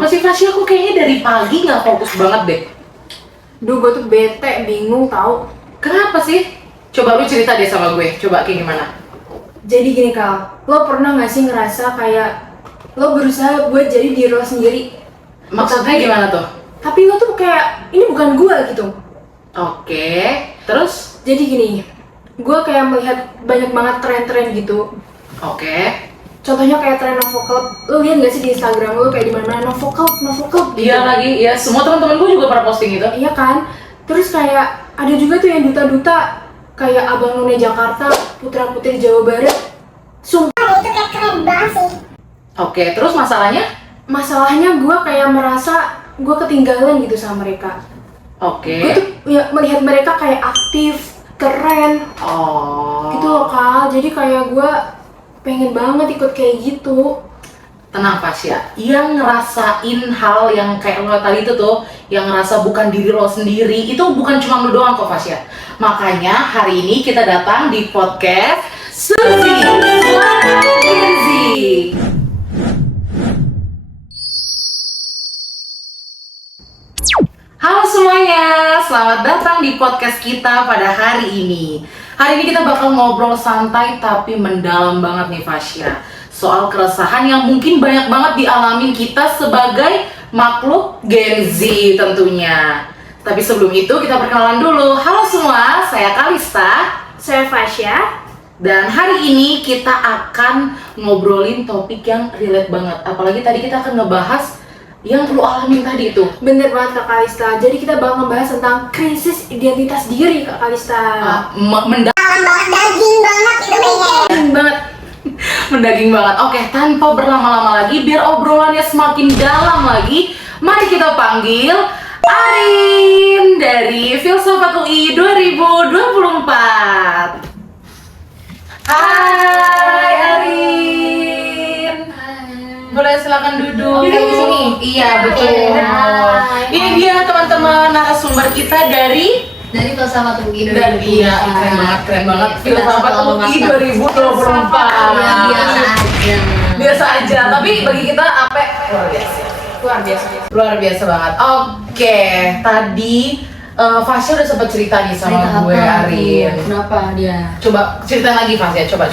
Kenapa sih Fasya? Aku kayaknya dari pagi nggak fokus banget deh. Duh, gue tuh bete, bingung tau. Kenapa sih? Coba lu cerita deh sama gue, coba kayak gimana? Jadi gini Kal, lo pernah gak sih ngerasa kayak lo berusaha buat jadi diri lo sendiri? Maksudnya gimana tuh? Tapi lo tuh kayak, ini bukan gue gitu. Oke, terus? Jadi gini, gue kayak melihat banyak banget tren-tren gitu. Oke. Contohnya kayak tren Novo Club, lo lihat gak sih di Instagram lo kayak di mana-mana Novo Club gitu. Iya lagi, ya semua teman-teman gue juga pernah posting itu. Iya kan? Terus kayak ada juga tuh yang duta-duta kayak Abang None Jakarta, Putra-Putri Jawa Barat. Sumpah itu kayak keren banget sih. Oke, terus masalahnya? masalahnya gue kayak merasa gue ketinggalan gitu sama mereka. Oke. Gue tuh ya, melihat mereka kayak aktif, keren, Oh. gitu loh Kal. Jadi kayak gue pengen banget ikut kayak gitu. Tenang Fasya, yang ngerasain hal yang kayak lo tadi itu tuh, yang ngerasa bukan diri lo sendiri, itu bukan cuma lo doang kok Fasya. Makanya hari ini kita datang di podcast Suzy Suara Gen Z. Halo semuanya, selamat datang di podcast kita pada hari ini. Hari ini kita bakal ngobrol santai tapi mendalam banget nih Fasya, soal keresahan yang mungkin banyak banget dialamin kita sebagai makhluk Gen Z tentunya. Tapi sebelum itu kita perkenalan dulu. Halo semua, saya Kalista. Saya Fasya. Dan hari ini kita akan ngobrolin topik yang relate banget. Apalagi tadi kita akan ngebahas yang lu alamin tadi itu. Bener banget Kak Kalista. Jadi kita bakal ngebahas tentang krisis identitas diri Kak Kalista. Daging banget itu kayaknya. Banget. Mendaging banget. Oke, tanpa berlama-lama lagi, biar obrolannya semakin dalam lagi, mari kita panggil Arin dari Filsafat UI 2024. Hai Arin. Boleh silakan duduk. Oke, di sini? Iya, betul. Hai. Ini dia teman-teman narasumber kita dari Filsafat UI dan iya, keren banget. Filsafat UI 2024. Biasa aja, tapi bagi kita apa luar biasa banget. Oke, tadi Fasya udah sempat cerita nih sama gue Arin. Kenapa dia? Coba cerita lagi Fasya, coba.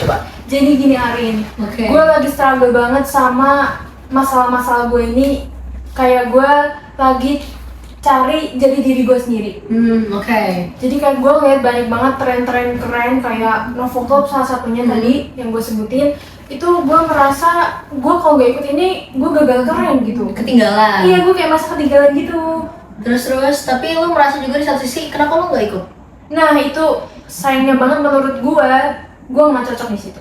Jadi gini Arin, Oke. gue lagi struggle banget sama masalah-masalah gue ini. Kayak gue lagi cari jadi diri gue sendiri. Oke. Jadi kayak gue ngeliat banyak banget tren-tren keren kayak Novo Club salah satunya tadi yang gue sebutin. Itu gue merasa gue kalau gak ikut ini gue gagal keren gitu. Ketinggalan. Iya, gue kayak masa ketinggalan gitu. Terus, tapi lu merasa juga di satu sisi, kenapa lu nggak ikut? Nah itu sayangnya banget menurut gue nggak cocok di situ.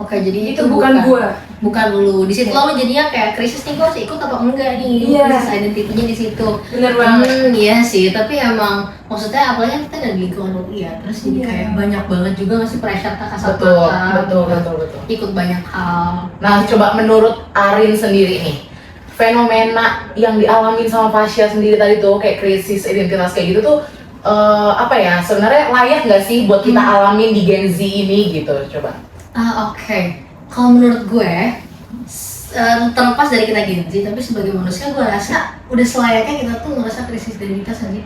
Oke, jadi Itu bukan gue. Bukan lu. Di situ lu jadinya kayak krisis nih, gue harus ikut apa enggak nih? Iya. Krisis identitinya di situ. Bener banget. Iya sih, tapi emang maksudnya apalagi kita ada di lingkungan UI ya, terus jadi Iya. kayak banyak banget juga ngasih pressure ke kasat Betul. mata. Ikut banyak hal. Nah, coba menurut Arin sendiri nih, fenomena yang dialamin sama Fasya sendiri tadi tuh kayak krisis identitas kayak gitu tuh apa ya, sebenarnya layak nggak sih buat kita alamin di Gen Z ini gitu, coba. Oke. Kalau menurut gue, terlepas dari kita Gen Z, tapi sebagai manusia gue rasa udah selayaknya kita tuh ngerasa krisis identitas aja.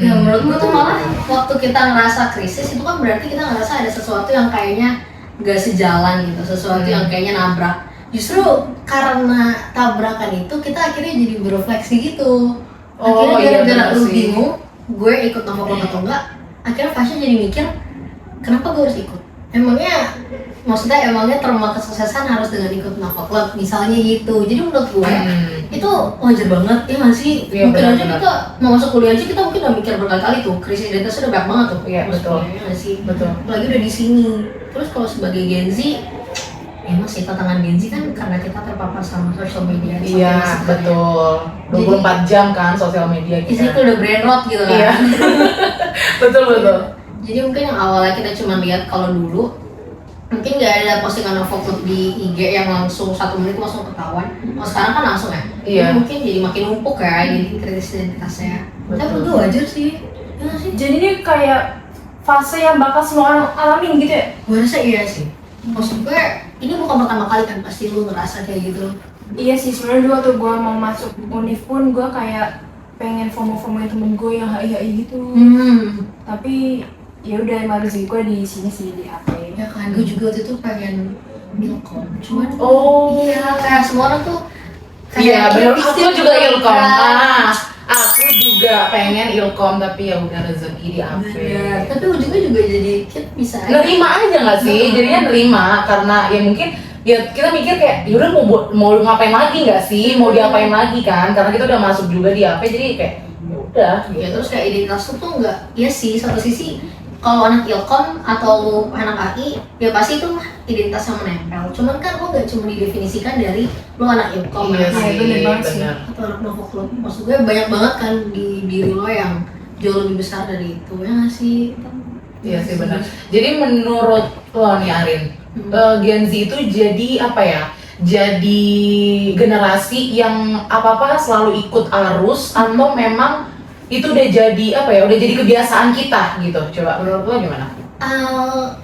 Ya menurut gue tuh malah waktu kita ngerasa krisis itu kan berarti kita ngerasa ada sesuatu yang kayaknya gak sejalan gitu, sesuatu yang kayaknya nabrak. Justru karena tabrakan itu kita akhirnya jadi berefleksi gitu. Akhirnya iya, gara-gara benar lu sih. bingung, gue ikut Novo Club atau enggak, akhirnya Fasya jadi mikir, kenapa gue harus ikut? Emangnya terma kesuksesan harus dengan ikut Novo Club misalnya gitu. Jadi menurut gue itu wajar banget ya nggak sih? Iya, Mungkin aja benar-benar. kita mau masuk kuliah aja kita mungkin udah mikir berkali-kali tuh, krisis identitas udah banyak banget tuh. Iya, Masuk betul. kuliah, nggak sih? Betul. Apalagi udah di sini. Terus kalau sebagai Gen Z, emang sih tantangan Gen Z kan karena kita terpapar sama sosial media. Iya, betul. 24 jam kan sosial media Isinya kita. udah brain rot gitu kan. Iya. betul. Jadi mungkin yang awalnya kita cuma lihat kalau dulu mungkin nggak ada postingan Novo Club di IG yang langsung 1 menit langsung ketahuan. Kalau sekarang kan langsung ya. Iya. Jadi mungkin jadi makin numpuk ya, jadi krisis identitasnya. Tapi Betul. menurut gue wajar sih. Ya nggak sih? Jadi ini kayak fase yang bakal semua orang alamin gitu ya. Gue rasa iya sih. Maksud gue ini bukan pertama kali kan pasti lu ngerasa kayak gitu. Iya sih, sebenarnya dulu waktu gue mau masuk univ pun gue kayak pengen FOMO-FOMOin temen gue yang HI gitu. Tapi ya udah emang rezeki gue di sini sih di AP. Ya kan, gue juga waktu itu pengen Ilkom, cuman Iya. kayak semua orang tuh Iya, benar. Aku insting juga Ilkom. kan. Aku juga pengen Ilkom tapi ya udah rezeki di AP. Bener. Tapi ujungnya juga jadi kita bisa Nerima aja nggak sih? Jadinya nerima karena ya mungkin ya kita mikir kayak yaudah mau ngapain lagi nggak sih? Mau diapain lagi kan? Karena kita udah masuk juga di AP jadi kayak ya udah. ya terus kayak identitas tuh enggak, iya sih satu sisi kalau anak Ilkom atau anak AI ya pasti itu identitas yang menempel, cuman kan lo nggak cuma didefinisikan dari lo anak Ilkom Iya anak sih, AI, bener banget sih. bener. atau anak Novo Club, maksud gue banyak banget kan di diri lo yang jauh lebih besar dari itu, ya nggak sih? Iya sih benar. Jadi menurut lo nih Arin, Gen Z itu jadi apa ya? Jadi generasi yang apa-apa selalu ikut arus atau memang itu udah jadi apa ya? Udah jadi kebiasaan kita gitu. Coba menurut lo gimana?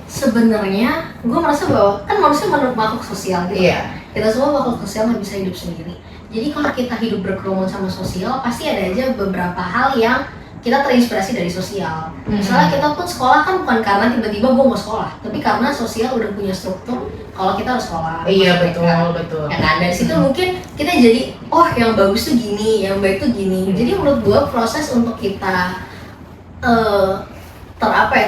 Sebenarnya gue merasa bahwa kan manusia makhluk sosial gitu. Iya. Kita semua makhluk sosial nggak bisa hidup sendiri. Jadi kalau kita hidup berkerumun sama sosial, pasti ada aja beberapa hal yang kita terinspirasi dari sosial. Misalnya kita pun sekolah kan bukan karena tiba-tiba gue mau sekolah, tapi karena sosial udah punya struktur kalau kita harus sekolah. Iya Maksudnya betul kan. betul. Ya kan, dari situ mungkin kita jadi, oh yang bagus tuh gini, yang baik tuh gini. Jadi menurut gue proses untuk kita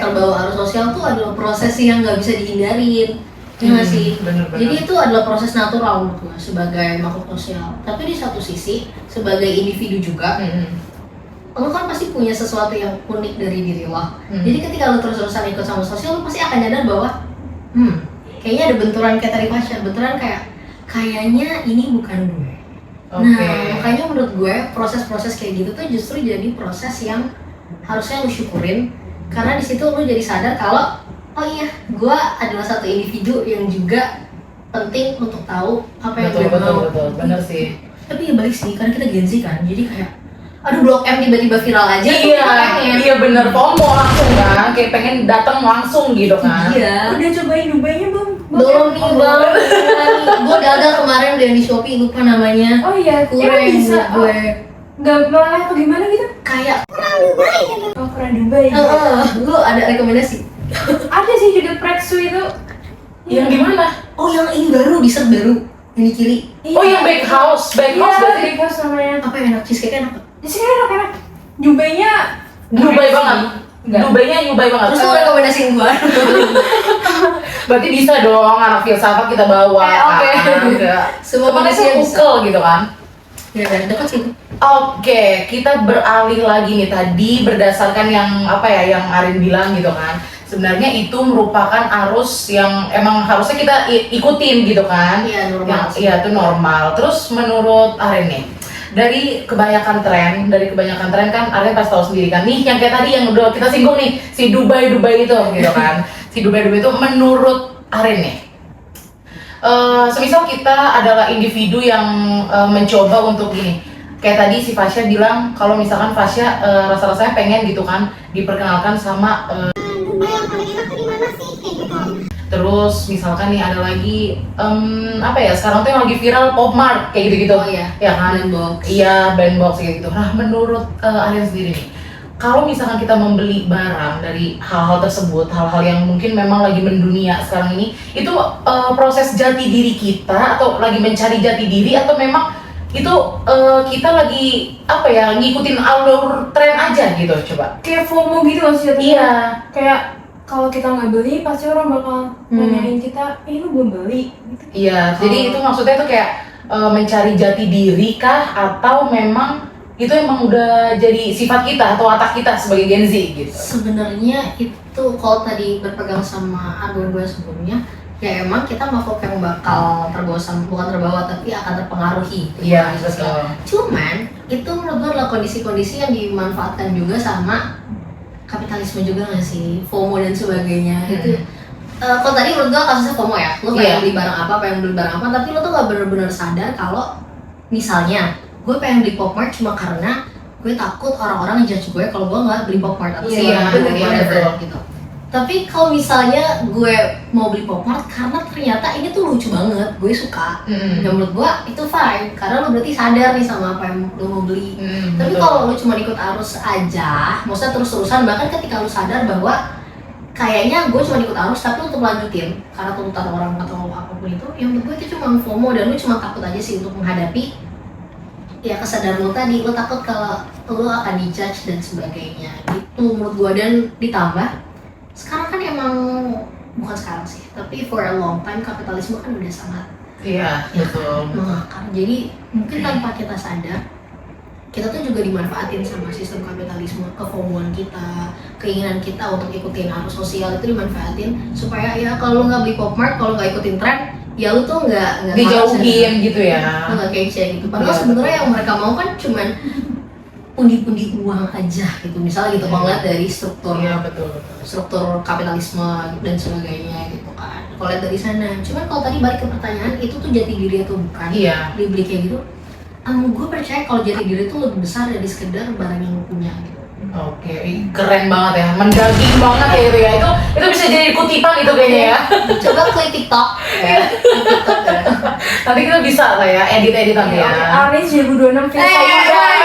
terbawa arus sosial tuh adalah proses yang nggak bisa dihindarin. Ya nggak sih? Bener-bener. Jadi itu adalah proses natural menurut gue sebagai makhluk sosial. Tapi di satu sisi, sebagai individu juga, lo kan pasti punya sesuatu yang unik dari diri lo. Jadi ketika lo terus-terusan ikut sama sosial, lo pasti akan nyadar bahwa kayaknya ada benturan kayak tadi Fasya, benturan kayaknya ini bukan gue. Oke. Nah, makanya menurut gue proses-proses kayak gitu tuh justru jadi proses yang harusnya lo syukurin, karena di situ lo jadi sadar kalau oh iya, gue adalah satu individu yang juga penting untuk tahu apa yang gue mau. Betul, bener sih. Tapi ya balik sih, karena kita Gen Z kan, jadi kayak aduh Blok M tiba-tiba viral aja tuh kita pengen. Iya bener, FOMO langsung kan, kayak pengen datang langsung gitu kan. Iya. Udah cobain Dubai-nya belum? Belum nih bang, gue gagal kemarin udah di Shopee, lupa namanya. Oh iya, Kurang bisa. gue Gak meleleh atau gimana gitu? kayak Oh kurang Dubai. lu ada rekomendasi? Ada sih juga Preksu itu. Yang gimana? Oh yang ini baru, dessert baru yang di kiri. Oh yang Bake House Iya, berarti. Bake House namanya. Apa yang enak? Cheesecake enak? Di sini enak-enak. Dubai-nya Dubai banget. Enggak. Dubainya Dubai banget. Terus lu rekomendasiin gua? Berarti bisa dong anak filsafat kita bawa. Oke. Kan? Semua Kemana kondisi sih yang bisa. Ukel gitu kan? Ya kan, deket sih. Oke, kita beralih lagi nih tadi berdasarkan yang apa ya yang Arin bilang gitu kan. Sebenarnya itu merupakan arus yang emang harusnya kita ikutin gitu kan. Iya, normal sih. Iya, itu normal. Terus menurut Arin nih, dari kebanyakan tren kan Arin pasti tahu sendiri kan nih yang kayak tadi yang udah kita singgung nih si Dubai itu gitu kan. Si Dubai itu menurut Arin nih. Semisal kita adalah individu yang mencoba untuk gini, kayak tadi si Fasya bilang kalau misalkan Fasya rasa-rasanya pengen gitu kan diperkenalkan sama Dubai yang paling enak tuh di mana sih? Kayak gitu. terus misalkan nih ada lagi apa ya sekarang tuh yang lagi viral Pop Mart kayak gitu-gitu. Oh iya, ya kan? Bandbox. Iya, Bandbox kayak gitu. Nah, menurut Arin sendiri nih, kalau misalkan kita membeli barang dari hal-hal tersebut, hal-hal yang mungkin memang lagi mendunia sekarang ini, itu proses jati diri kita atau lagi mencari jati diri atau memang itu kita lagi apa ya ngikutin alur tren aja gitu coba. kayak FOMO gitu loh sih. Iya. Kayak kalau kita nggak beli pasti orang bakal nanyain kita, lu belum beli? Gitu. Iya, jadi itu maksudnya tuh kayak mencari jati diri kah atau memang itu emang udah jadi sifat kita atau watak kita sebagai Gen Z gitu. Sebenarnya itu kalau tadi berpegang sama argumen gue sebelumnya, ya emang kita makhluk yang bakal terbawa bukan terbawa tapi akan terpengaruhi. Iya, betul. Cuman itu menurut gue adalah kondisi-kondisi yang dimanfaatkan juga sama kapitalisme juga nggak sih, FOMO dan sebagainya. Itu kalau tadi menurut gue kasusnya FOMO ya, lo pengen beli barang apa, tapi lo tuh nggak benar-benar sadar kalau misalnya gue pengen beli Pop Mart cuma karena gue takut orang-orang ngejudge gue kalau gue nggak beli Pop Mart atau Iya, whatever betul. gitu. Tapi kalau misalnya gue mau beli pop mart karena ternyata ini tuh lucu banget, gue suka. Ya menurut gue itu fine, karena lo berarti sadar nih sama apa yang lo mau beli. Tapi kalau lo cuma ikut arus aja, maksudnya terus-terusan, bahkan ketika lo sadar bahwa kayaknya gue cuma ikut arus tapi untuk lanjutin karena tuntutan orang atau apapun itu, yang menurut gue itu cuma FOMO dan lo cuma takut aja sih untuk menghadapi ya kesadaran lo tadi, lo takut kalau lo akan dijudge dan sebagainya gitu menurut gue. Dan ditambah sekarang kan emang, bukan sekarang sih, tapi for a long time kapitalisme kan udah sangat betul. mengakar. Jadi mungkin tanpa kita sadar, kita tuh juga dimanfaatin sama sistem kapitalisme. Kefomoan kita, keinginan kita untuk ikutin arus sosial itu dimanfaatin supaya ya kalau lo nggak beli pop mart, kalau nggak ikutin tren, ya lu tuh nggak dijauhin gitu ya. nggak kayak gitu. Padahal sebenarnya yang mereka mau kan cuman pundi-pundi uang aja gitu, misalnya gitu. Kalau lihat dari struktur struktur kapitalisme dan sebagainya gitu kan, kalau lihat dari sana. Cuman kalau tadi balik ke pertanyaan, itu tuh jati diri atau bukan? Beli kayak gitu, gue percaya kalau jati diri itu lebih besar dari sekedar barang yang lo punya gitu. Oke, keren banget ya, mendaging banget ya itu ya. Itu bisa jadi kutipan itu kayaknya ya. Coba klik TikTok ya. TikTok ya. Nanti kita bisa lah ya, edit nanti ya. Aris 2026 filsafat.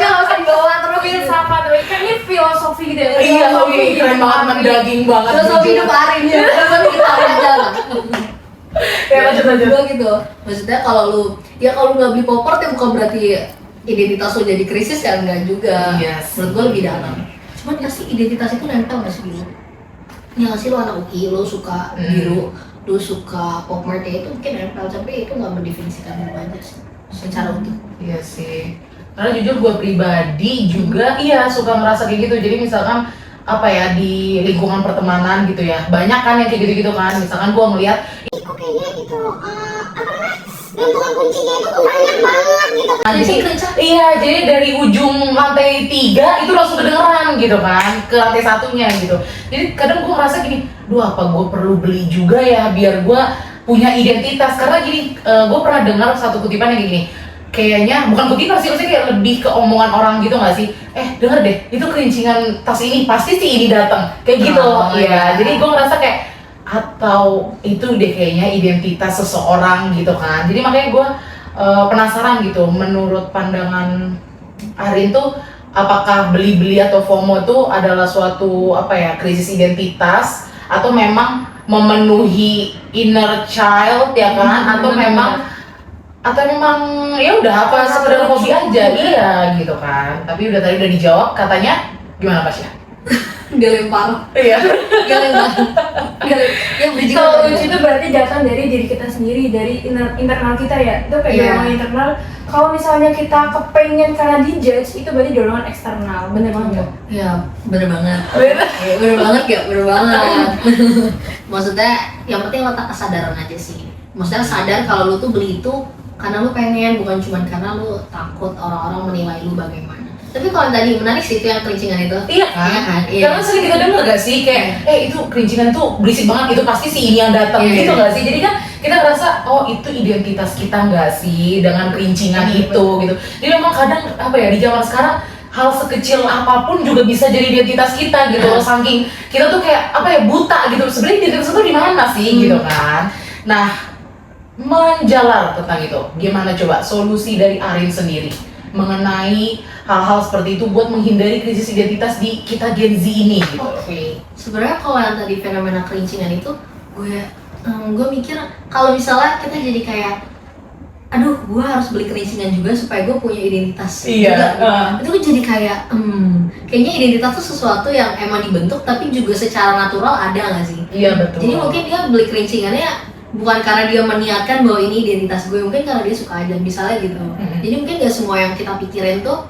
Nggak usah dibawa terus filsafat, kan ini filosofi gitu ya. Iya, keren banget, mendaging banget. Filosofi hidup Arin ya. Nanti kita aja lah. Ya lanjut. Gue gitu. Maksudnya kalau lu nggak beli popor ya bukan berarti identitas lo jadi krisis, ya enggak juga. Menurut gue lebih dalam. Cuman kasih identitas itu nempel nggak sih dulu? Ya nggak sih, lo anak UKI, lo suka biru, lo suka pop mart, ya itu mungkin nempel, tapi itu nggak mendefinisikan lo aja sih secara utuh. Iya sih. Karena jujur gue pribadi juga suka merasa kayak gitu. Jadi misalkan apa ya, di lingkungan pertemanan gitu ya, banyak kan yang kayak gitu-gitu kan. Misalkan gue ngeliat kok kayaknya itu apa namanya, gantungan kuncinya itu tuh banyak banget gitu. jadi dari ujung lantai 3 itu langsung kedengeran gitu kan ke lantai 1-nya gitu. Jadi kadang gue merasa gini, apa gue perlu beli juga ya biar gue punya identitas. Karena gini, gue pernah dengar satu kutipan yang kayak gini, kayaknya bukan kutipan sih, maksudnya kayak lebih ke omongan orang gitu nggak sih? Denger deh, itu kerincingan tas ini pasti si ini datang kayak gitu. Jadi gue ngerasa kayak, atau itu deh kayaknya identitas seseorang gitu kan. Jadi makanya gue penasaran gitu, menurut pandangan Arin tuh, apakah beli-beli atau FOMO tuh adalah suatu krisis identitas, atau memang memenuhi inner child ya kan, atau memang ya udah sekedar hobi aja gitu kan. Tapi tadi udah dijawab, katanya gimana Pasya? Dia lempar. Iya. Dia lempar. Kalau lucu itu berarti datang dari diri kita sendiri, dari internal kita ya. Itu kayak dorongan internal. Kalau misalnya kita kepengen karena dijudge, itu berarti dorongan eksternal. Bener banget nggak? Iya, bener banget. Bener banget. Maksudnya yang penting letak kesadaran aja sih. Maksudnya sadar kalau lu tuh beli itu karena lu pengen, bukan cuma karena lu takut orang-orang menilai lu bagaimana. Tapi kalau tadi menarik sih itu yang kerincingan itu. Iya kan? Karena sering kita denger gak sih kayak, itu kerincingan tuh berisik banget, itu pasti si ini yang datang gitu gak sih? Jadi kan kita ngerasa, itu identitas kita gak sih dengan kerincingan itu gitu. Jadi memang kadang di zaman sekarang hal sekecil apapun juga bisa jadi identitas kita gitu loh. Saking kita tuh kayak buta gitu. Sebenarnya identitas itu di mana sih gitu kan? Nah, menjalar tentang itu, gimana coba solusi dari Arin sendiri mengenai hal-hal seperti itu buat menghindari krisis identitas di kita Gen Z ini gitu. Sebenarnya kalau yang tadi fenomena kerincingan itu, gue mikir kalau misalnya kita jadi kayak, gue harus beli kerincingan juga supaya gue punya identitas juga. Itu kan jadi kayak, kayaknya identitas tuh sesuatu yang emang dibentuk tapi juga secara natural ada nggak sih? Iya betul. Jadi mungkin dia beli kerincingannya bukan karena dia meniatkan bahwa ini identitas gue, mungkin karena dia suka aja misalnya gitu. Jadi mungkin gak semua yang kita pikirin tuh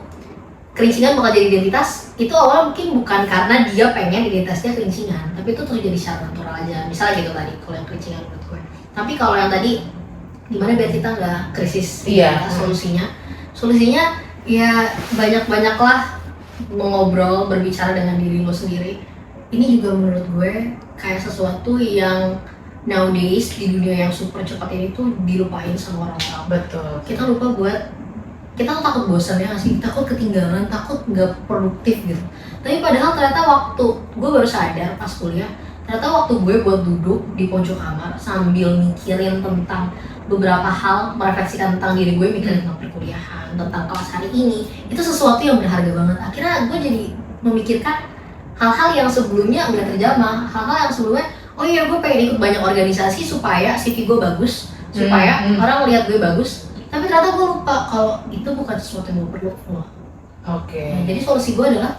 kerincingan bakal jadi identitas. Itu awalnya mungkin bukan karena dia pengen identitasnya kerincingan, tapi itu terjadi secara natural aja. Misalnya gitu tadi kalau yang kerincingan menurut gue. Tapi kalau yang tadi gimana biar kita nggak krisis identitas, solusinya ya banyak-banyaklah mengobrol, berbicara dengan diri lo sendiri. Ini juga menurut gue kayak sesuatu yang nowadays di dunia yang super cepat ini tuh dilupain sama orang-orang. Betul. Kita lupa kita tuh takut bosan ya nggak sih? Takut ketinggalan, takut nggak produktif gitu. Tapi padahal ternyata waktu gue baru sadar pas kuliah, ternyata waktu gue buat duduk di pojok kamar sambil mikirin tentang beberapa hal, merefleksikan tentang diri gue, mikirin tentang perkuliahan, tentang kelas hari ini, itu sesuatu yang berharga banget. Akhirnya gue jadi memikirkan hal-hal yang sebelumnya nggak terjamah, hal-hal yang sebelumnya, oh iya gue pengen ikut banyak organisasi supaya CV gue bagus, supaya orang lihat gue bagus. Tapi ternyata gue lupa kalau itu bukan sesuatu yang gue perlu loh. Oke. Nah, jadi solusi gue adalah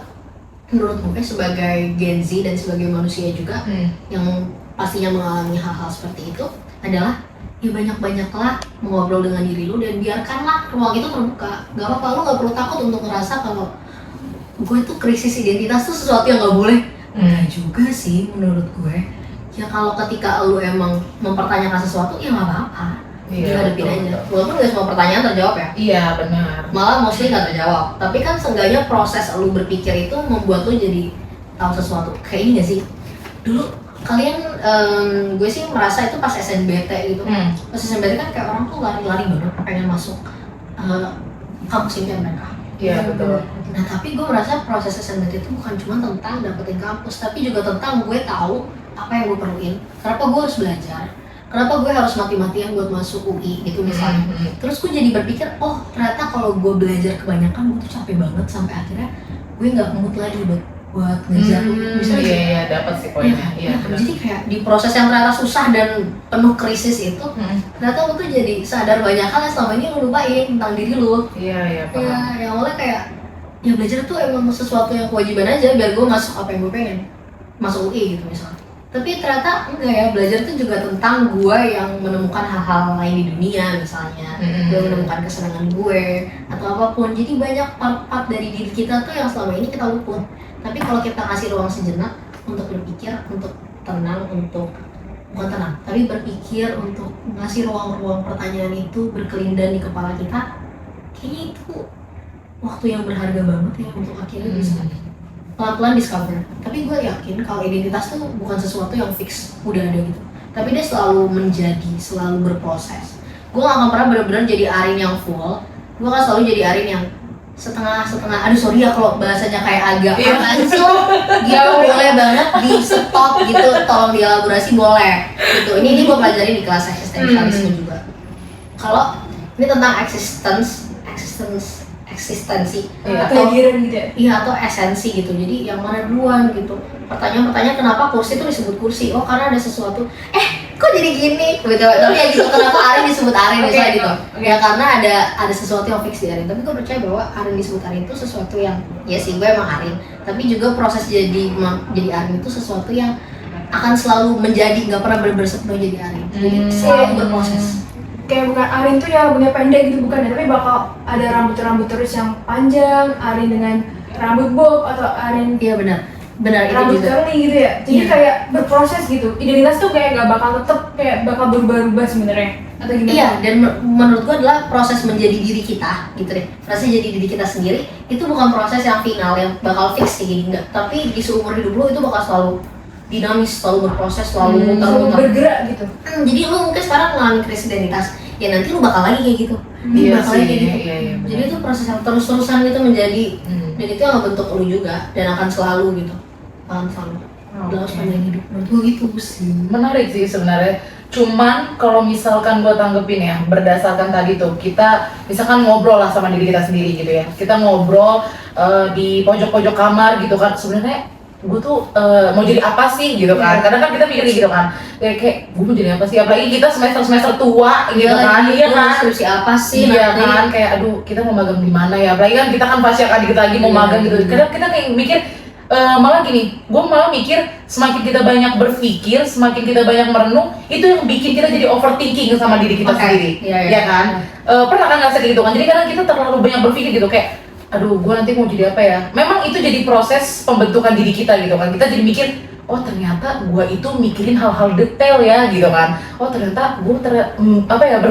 menurut gue sebagai Gen Z dan sebagai manusia juga yang pastinya mengalami hal-hal seperti itu adalah ya banyak-banyaklah mengobrol dengan diri lu dan biarkanlah ruang itu terbuka. Gak apa-apa, lu gak perlu takut untuk ngerasa kalau gue tuh krisis identitas tuh sesuatu yang gak boleh. Enggak juga sih menurut gue. Ya kalau ketika lu emang mempertanyakan sesuatu ya gak apa-apa. Dihadapin aja. Walaupun gak semua pertanyaan terjawab ya. Iya benar. Malah mostly gak terjawab. Tapi kan seenggaknya proses lu berpikir itu membuat lu jadi tahu sesuatu. Kayak ini gak sih? Dulu kalian, gue sih merasa itu pas SNBT gitu. Pas SNBT kan kayak orang tuh lari-lari banget pengen masuk kampus impian mereka. Iya betul. Nah tapi gue merasa proses SNBT itu bukan cuma tentang dapetin kampus, tapi juga tentang gue tahu apa yang gue perluin, kenapa gue harus belajar, kenapa gue harus mati-matian buat masuk UI gitu misalnya. Terus gue jadi berpikir, oh ternyata kalau gue belajar kebanyakan gue tuh capek banget sampai akhirnya gue nggak mood lagi buat ngejar misalnya. Iya dapat sih poinnya. Iya. Jadi kayak di proses yang ternyata susah dan penuh krisis itu, ternyata lu tuh jadi sadar banyak hal yang selama ini lu lupain tentang diri lu. Iya paham. Ya, yang awalnya kayak ya belajar tuh emang sesuatu yang kewajiban aja biar gue masuk apa yang gue pengen, masuk UI gitu misalnya. Tapi ternyata enggak ya, belajar tuh juga tentang gue yang menemukan hal-hal lain di dunia misalnya, gue menemukan kesenangan gue atau apapun. Jadi banyak part-part dari diri kita tuh yang selama ini kita luput. Tapi kalau kita kasih ruang sejenak untuk berpikir, untuk tenang, untuk bukan tenang, tapi berpikir, untuk ngasih ruang-ruang pertanyaan itu berkelindan di kepala kita, kayaknya itu waktu yang berharga banget ya untuk akhirnya bisa pelan-pelan discover. Tapi gue yakin kalau identitas tuh bukan sesuatu yang fix, udah ada gitu. Tapi dia selalu menjadi, selalu berproses. Gue gak akan pernah benar-benar jadi Arin yang full. Gue akan selalu jadi Arin yang setengah-setengah. Aduh sorry ya kalau bahasanya kayak agak gitu boleh banget di stop gitu, tolong dielaborasi boleh gitu. Ini gue pelajarin di kelas eksistensialisme juga. Kalau ini tentang eksistensi atau kehadiran gitu ya? Iya, atau esensi gitu. Jadi yang mana duluan gitu. Pertanyaan-pertanyaan kenapa kursi itu disebut kursi? Oh karena ada sesuatu. Kok jadi gini? Gitu. Tapi ya gitu, kenapa Arin disebut Arin misalnya gitu. Ya karena ada sesuatu yang fix di Arin. Tapi gue percaya bahwa Arin disebut Arin itu sesuatu yang ya sih gue emang Arin. Tapi juga proses jadi Arin itu sesuatu yang akan selalu menjadi, nggak pernah benar-benar sepenuhnya jadi Arin. Jadi selalu berproses. Kayak bukan Arin tuh ya rambutnya pendek gitu bukan ya, tapi bakal ada rambut terus yang panjang, Arin dengan rambut bob atau Arin Iya benar itu rambut juga. curly gitu ya. Jadi kayak berproses gitu. Identitas tuh kayak gak bakal tetep, kayak bakal berubah-ubah sebenarnya. Atau gimana? Iya, dan menurut gua adalah proses menjadi diri kita gitu deh. Proses jadi diri kita sendiri itu bukan proses yang final yang bakal fix kayak gini enggak. Tapi di seumur hidup lu itu bakal selalu dinamis, selalu berproses, selalu muter-muter, bergerak gitu. Jadi lu mungkin sekarang mengalami krisis identitas, ya nanti lu bakal lagi kayak gitu. Iya Bakal sih, lagi kayak gitu. iya, Jadi itu proses yang terus-terusan gitu menjadi dan itu yang ngebentuk lu juga dan akan selalu gitu. Akan selalu. Dalam sepanjang hidup. Menurut gua gitu sih. Menarik sih sebenarnya. Cuman kalau misalkan gue tanggepin ya, berdasarkan tadi tuh kita misalkan ngobrol lah sama diri kita sendiri gitu ya. Kita ngobrol di pojok-pojok kamar gitu kan. Sebenarnya gue tuh mau jadi apa sih gitu kan. Kadang kan kita mikir gitu kan. Kayak gue mau jadi apa sih? Apalagi kita semester tua gitu kan. Iya kan? Skripsi apa sih? Iya kan, kayak aduh kita mau magang di mana ya? Apalagi kan kita kan pasti akan dikit lagi mau magang gitu. Kadang kita kayak mikir malah gini, gue malah mikir semakin kita banyak berpikir, semakin kita banyak merenung, itu yang bikin kita jadi overthinking sama diri kita sendiri, ya kan? Pernah kan ngerasa gitu kan? Jadi kadang kita terlalu banyak berpikir gitu kayak, aduh gue nanti mau jadi apa ya? Memang itu jadi proses pembentukan diri kita gitu kan? Kita jadi mikir, oh ternyata gue itu mikirin hal-hal detail ya gitu kan? Oh ternyata gue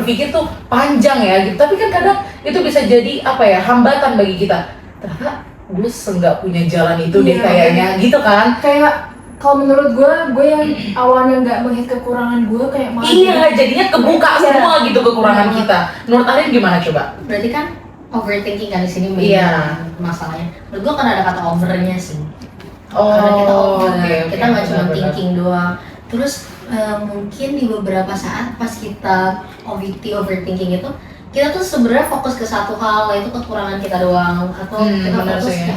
berpikir tuh panjang ya gitu. Tapi kan kadang itu bisa jadi hambatan bagi kita. Ternyata gue nggak punya jalan itu deh kayaknya gitu kan. Kayak kalau menurut gue yang awalnya nggak melihat kekurangan gue kayak malah jadinya kebuka semua gitu kekurangan kita. Menurut Arin gimana coba? Berarti kan overthinking kan di sini Iya. masalahnya. Menurut gue kan ada kata overnya sih. Karena kita over, kita nggak cuma benar-benar. thinking doang. Terus mungkin di beberapa saat pas kita overthinking itu, kita tuh sebenarnya fokus ke satu hal, itu kekurangan kita doang, atau kita benar fokus sih. ke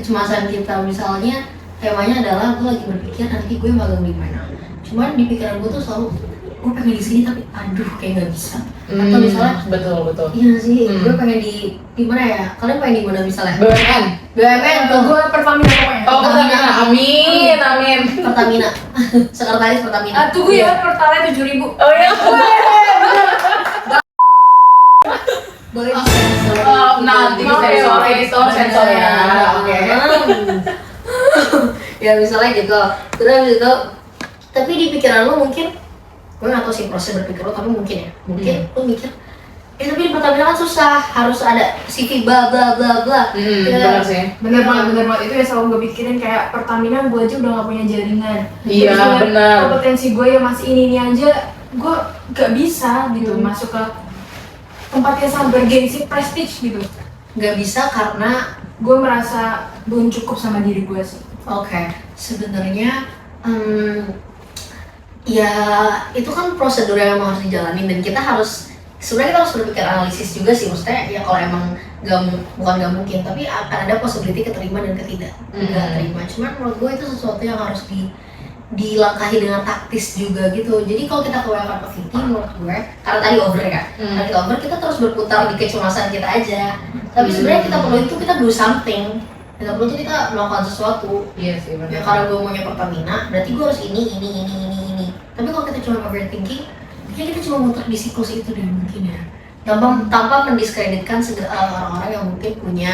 kecemasan kita. Misalnya temanya adalah gue lagi berpikir nanti gue magang di mana. Cuman di pikiran gue tuh selalu gue pengen di sini tapi aduh kayak nggak bisa. Atau misalnya betul. iya sih, gue pengen di mana ya? Kalian pengen di mana misalnya? BUMN. BUMN tuh. Gue Pertamina pokoknya. Oh, Pertamina. Amin. Pertamina. Sekretaris Pertamina. Tunggu ya, Pertalite 7.000. Oh ya. Boleh disensor. Nanti sensor ya. Oke. Ya misalnya gitu. Terus habis itu, tapi di pikiran lo mungkin, gue nggak tahu sih proses berpikir lo, tapi mungkin ya, mungkin lo mikir, tapi di Pertamina kan susah, harus ada CV bla bla bla bla. Benar sih. Bener banget itu yang selalu gue pikirin, kayak Pertamina gue aja udah gak punya jaringan. Iya, Terus dengan benar. kompetensi gue yang masih ini aja, gue gak bisa gitu masuk ke tempat yang sangat bergengsi, prestige gitu. Nggak bisa karena Gue merasa belum cukup sama diri gue sih. oke, sebenarnya ya itu kan prosedur yang memang harus dijalanin dan kita harus sebenarnya kita harus berpikir analisis juga sih, maksudnya ya kalau emang bukan nggak mungkin, tapi akan ada possibility keterima dan ketidak nggak terima. Cuman menurut gue itu sesuatu yang harus dilangkahi dengan taktis juga gitu. Jadi kalau kita kebanyakan overthinking, menurut gue karena tadi over ya, karena kita over kita terus berputar di kecemasan kita aja. Tapi sebenarnya kita perlu itu kita do something. Kita perlu itu kita melakukan sesuatu. Iya sih, Ya karena gue maunya Pertamina, berarti gue harus ini. Tapi kalau kita cuma overthinking, ya kita cuma muter di siklus itu deh mungkin ya. Tanpa mendiskreditkan orang-orang yang mungkin punya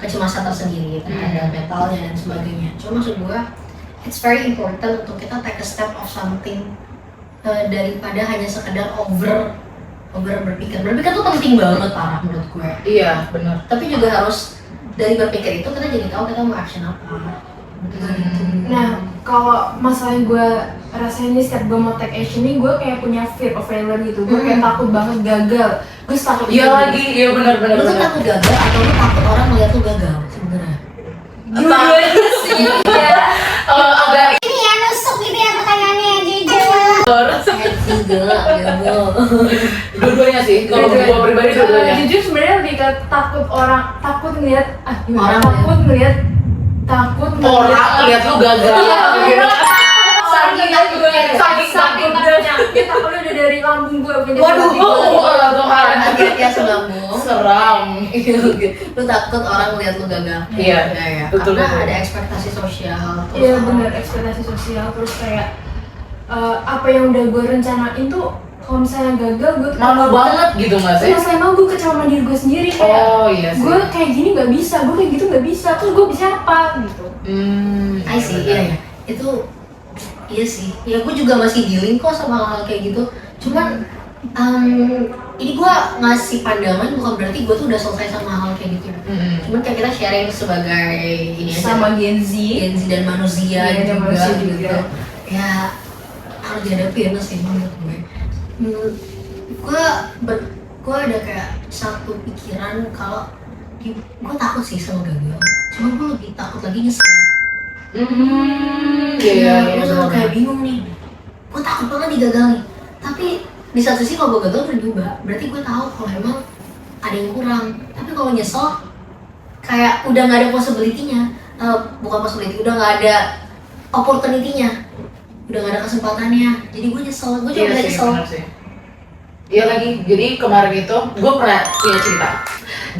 kecemasan tersendiri terhadap mentalnya dan sebagainya. Cuma maksud gue, it's very important untuk kita take a step of something daripada hanya sekedar over berpikir. Berpikir tuh penting banget parah menurut gue. Iya, benar. Tapi juga harus dari berpikir itu kita jadi tahu kita mau action apa. Nah, kalau masalah gue rasain nih setiap gue mau take action nih, gue kayak punya fear of failure gitu. Gue kayak takut banget gagal. Gue takut Iya itu. lagi, iya benar. Lu tuh takut gagal atau lu takut orang melihat lu gagal sebenarnya? Dua-duanya sih. Iya. Agak Ini ya nusuk gitu ya pertanyaannya jujur. Gagal. dua-duanya sih. Kalau gua pribadi dua-duanya. Jujur sebenarnya lebih ke takut ngeliat Orang lihat lu gagal. Iya. Saking takutnya takutnya udah dari lambung gue punya Waduh, Tuhan. Akhirnya selambung. Seram. Lu takut orang lihat lu gagal. Iya, ya. betul, Karena betul. ada ekspektasi sosial. terus Iya orang- benar, ekspektasi sosial, terus kayak apa yang udah gue rencanain tuh kalau misalnya gagal gue tuh Malu banget gitu nggak sih? Masalah mau gue kecewa sama diri gue sendiri kayak Oh iya sih. gue kayak gini nggak bisa, gue kayak gitu nggak bisa, terus gue bisa apa gitu. I see, iya ya. Itu iya sih. Ya gue juga masih dealing kok sama hal-hal kayak gitu. Cuman ini gue ngasih pandangan bukan berarti gue tuh udah selesai sama hal kayak gitu. Cuman kayak kita sharing sebagai ini aja. Sama Gen Z. Gen Z dan manusia Iya, dan juga, manusia gitu. juga. Ya harus dihadapin sih menurut gue. Gue ada kayak satu pikiran kalau gue takut sih sama gagal. Cuma gue lebih takut lagi nyesel. Iya. Gue selalu kayak bingung nih. Gue takut banget digagalin. Tapi di satu sisi kalau gue gagal udah diubah, berarti gue tahu kalau emang ada yang kurang. Tapi kalau nyesel, kayak udah nggak ada possibility-nya. Bukan possibility, udah nggak ada opportunity-nya. Udah nggak ada kesempatannya. Jadi gue nyesel. Gue juga Iya sih, nyesel. benar sih. Iya lagi, jadi kemarin itu gue pernah punya cerita.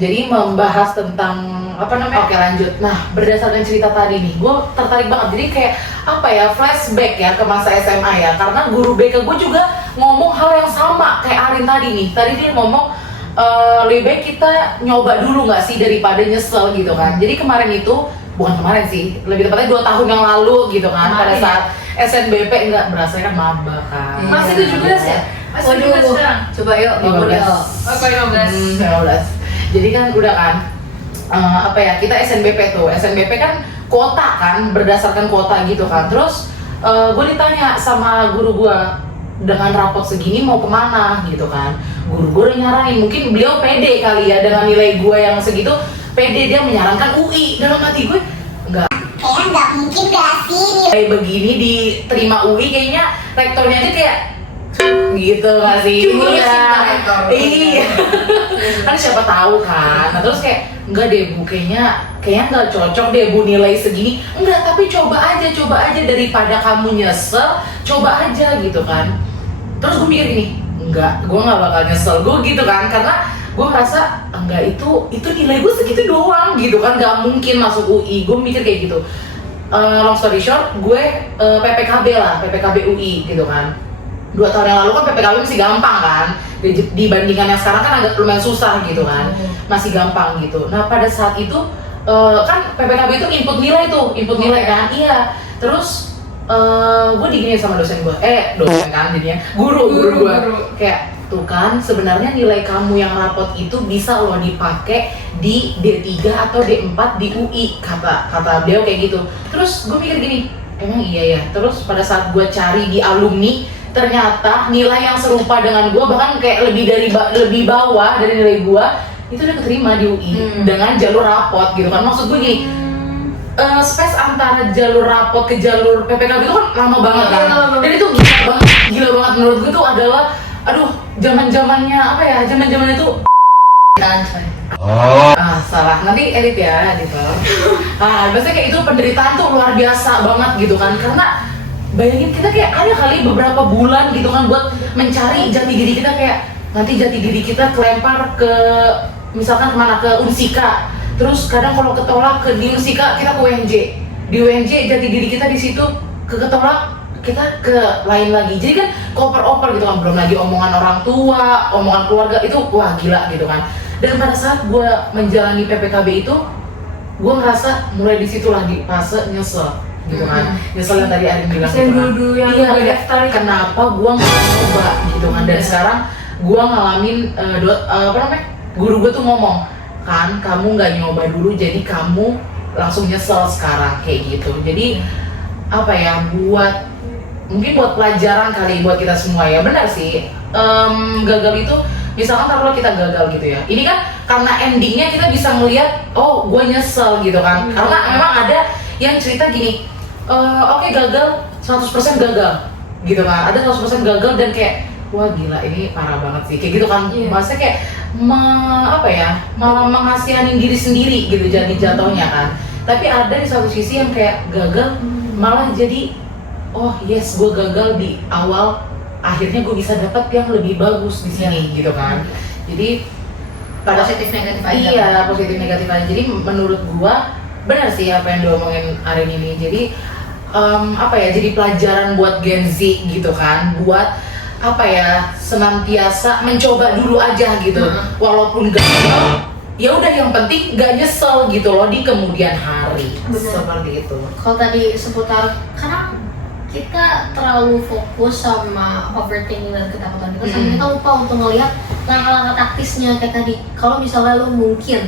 Jadi membahas tentang apa namanya? Oke lanjut. Nah berdasarkan cerita tadi nih, gue tertarik banget. Jadi kayak apa ya, flashback ya ke masa SMA ya. Karena guru BK gue juga ngomong hal yang sama kayak Arin tadi nih. Tadi dia ngomong lebih baik kita nyoba dulu nggak sih daripada nyesel gitu kan. Jadi kemarin itu bukan kemarin sih, lebih tepatnya 2 tahun yang lalu gitu kan. Pada saat SNBP enggak berasa kan maba kan. Masih 17 ya? Masih 17 sekarang? Coba yuk, bangun 15. yuk. Oke, 15. 15. Jadi kan udah kan apa ya, kita SNBP tuh. SNBP kan kuota kan, berdasarkan kuota gitu kan. Terus gue ditanya sama guru gue, dengan rapot segini mau kemana gitu kan. Guru gue udah nyaranin, mungkin beliau pede kali ya dengan nilai gue yang segitu, pede dia menyarankan UI. Dalam hati gue enggak, Kayak nggak mungkin gak sih kayak begini diterima UI, kayaknya rektornya aja kayak gitu gak sih? Cemburu sih, Kak, rektor. Iya. Kan siapa tahu kan. Nah, terus kayak enggak deh Bu, kayaknya nggak cocok deh Bu nilai segini. Enggak, tapi coba aja daripada kamu nyesel, coba aja gitu kan. Terus gue mikir gini, enggak, gue nggak bakal nyesel gue gitu kan, karena gue merasa enggak, itu nilai gue segitu doang gitu kan, nggak mungkin masuk UI. Gue mikir kayak gitu. Long story short, gue PPKB UI gitu kan. 2 tahun yang lalu kan PPKB masih gampang kan, dibandingkan yang sekarang kan agak lumayan susah gitu kan, masih gampang gitu. Nah pada saat itu kan PPKB itu input nilai kan, iya. Terus gue digini sama dosen gue, dosen kan jadinya, guru gue, kayak tuh kan sebenarnya nilai kamu yang rapot itu bisa loh dipakai di D3 atau D4 di UI, kata beliau kayak gitu. Terus gue mikir gini, emang iya ya. Terus pada saat gue cari di alumni, ternyata nilai yang serupa dengan gue, bahkan kayak lebih bawah dari nilai gue, itu udah keterima di UI dengan jalur rapot gitu kan. Maksud gue gini, space antara jalur rapot ke jalur PPKB itu kan lama banget kan, dan itu gila banget menurut gue tuh adalah, aduh, zaman-zamannya apa ya, zaman-zaman itu salah, nanti edit ya, editor. Biasanya kayak itu penderitaan tuh luar biasa banget gitu kan, karena bayangin kita kayak ada kali beberapa bulan gitu kan buat mencari jati diri kita, kayak nanti jati diri kita kelempar ke misalkan kemana, ke Unsika, terus kadang kalau ketolak di Unsika kita ke UNJ, di UNJ jati diri kita di situ ketolak, kita ke lain lagi, jadi kan koper-oper gitu kan, belum lagi omongan orang tua, omongan keluarga, itu wah gila gitu kan. Dan pada saat gue menjalani PPKB itu, gue ngerasa mulai disitulah di fase nyesel gitu kan, nyesel yang tadi Arin bilang gitu kan. Dulu yang Iya, gue kayak, daftar kenapa gue nggak coba gitu kan. Dan sekarang gue ngalamin guru gue tuh ngomong kan, kamu nggak nyoba dulu jadi kamu langsung nyesel sekarang kayak gitu. Jadi apa ya, mungkin buat pelajaran kali buat kita semua ya. Benar sih, gagal itu misalkan taruhlah kita gagal gitu ya, ini kan karena endingnya kita bisa ngelihat, oh gue nyesel gitu kan. Karena memang ada yang cerita gini, oke, gagal 100% gagal gitu kan, ada 100% gagal dan kayak wah gila ini parah banget sih kayak gitu kan. Maksudnya kayak malah mengasihanin diri sendiri gitu jadi jatuhnya kan. Tapi ada di satu sisi yang kayak gagal malah jadi, oh yes, gue gagal di awal, akhirnya gue bisa dapat yang lebih bagus di sini gitu kan. Jadi pada positif negatif aja. Iya, positif negatif aja. Jadi menurut gue benar sih apa yang diomongin Arin ini. Jadi jadi pelajaran buat Gen Z gitu kan, buat senantiasa mencoba dulu aja gitu. Walaupun gagal, ya udah yang penting gak nyesel gitu loh di kemudian hari. Seperti itu. Kalau tadi seputar, karena kita terlalu fokus sama overthinking dan ketakutan kita, sampai kita lupa untuk ngelihat langkah-langkah taktisnya kayak tadi. Kalau misalnya lu mungkin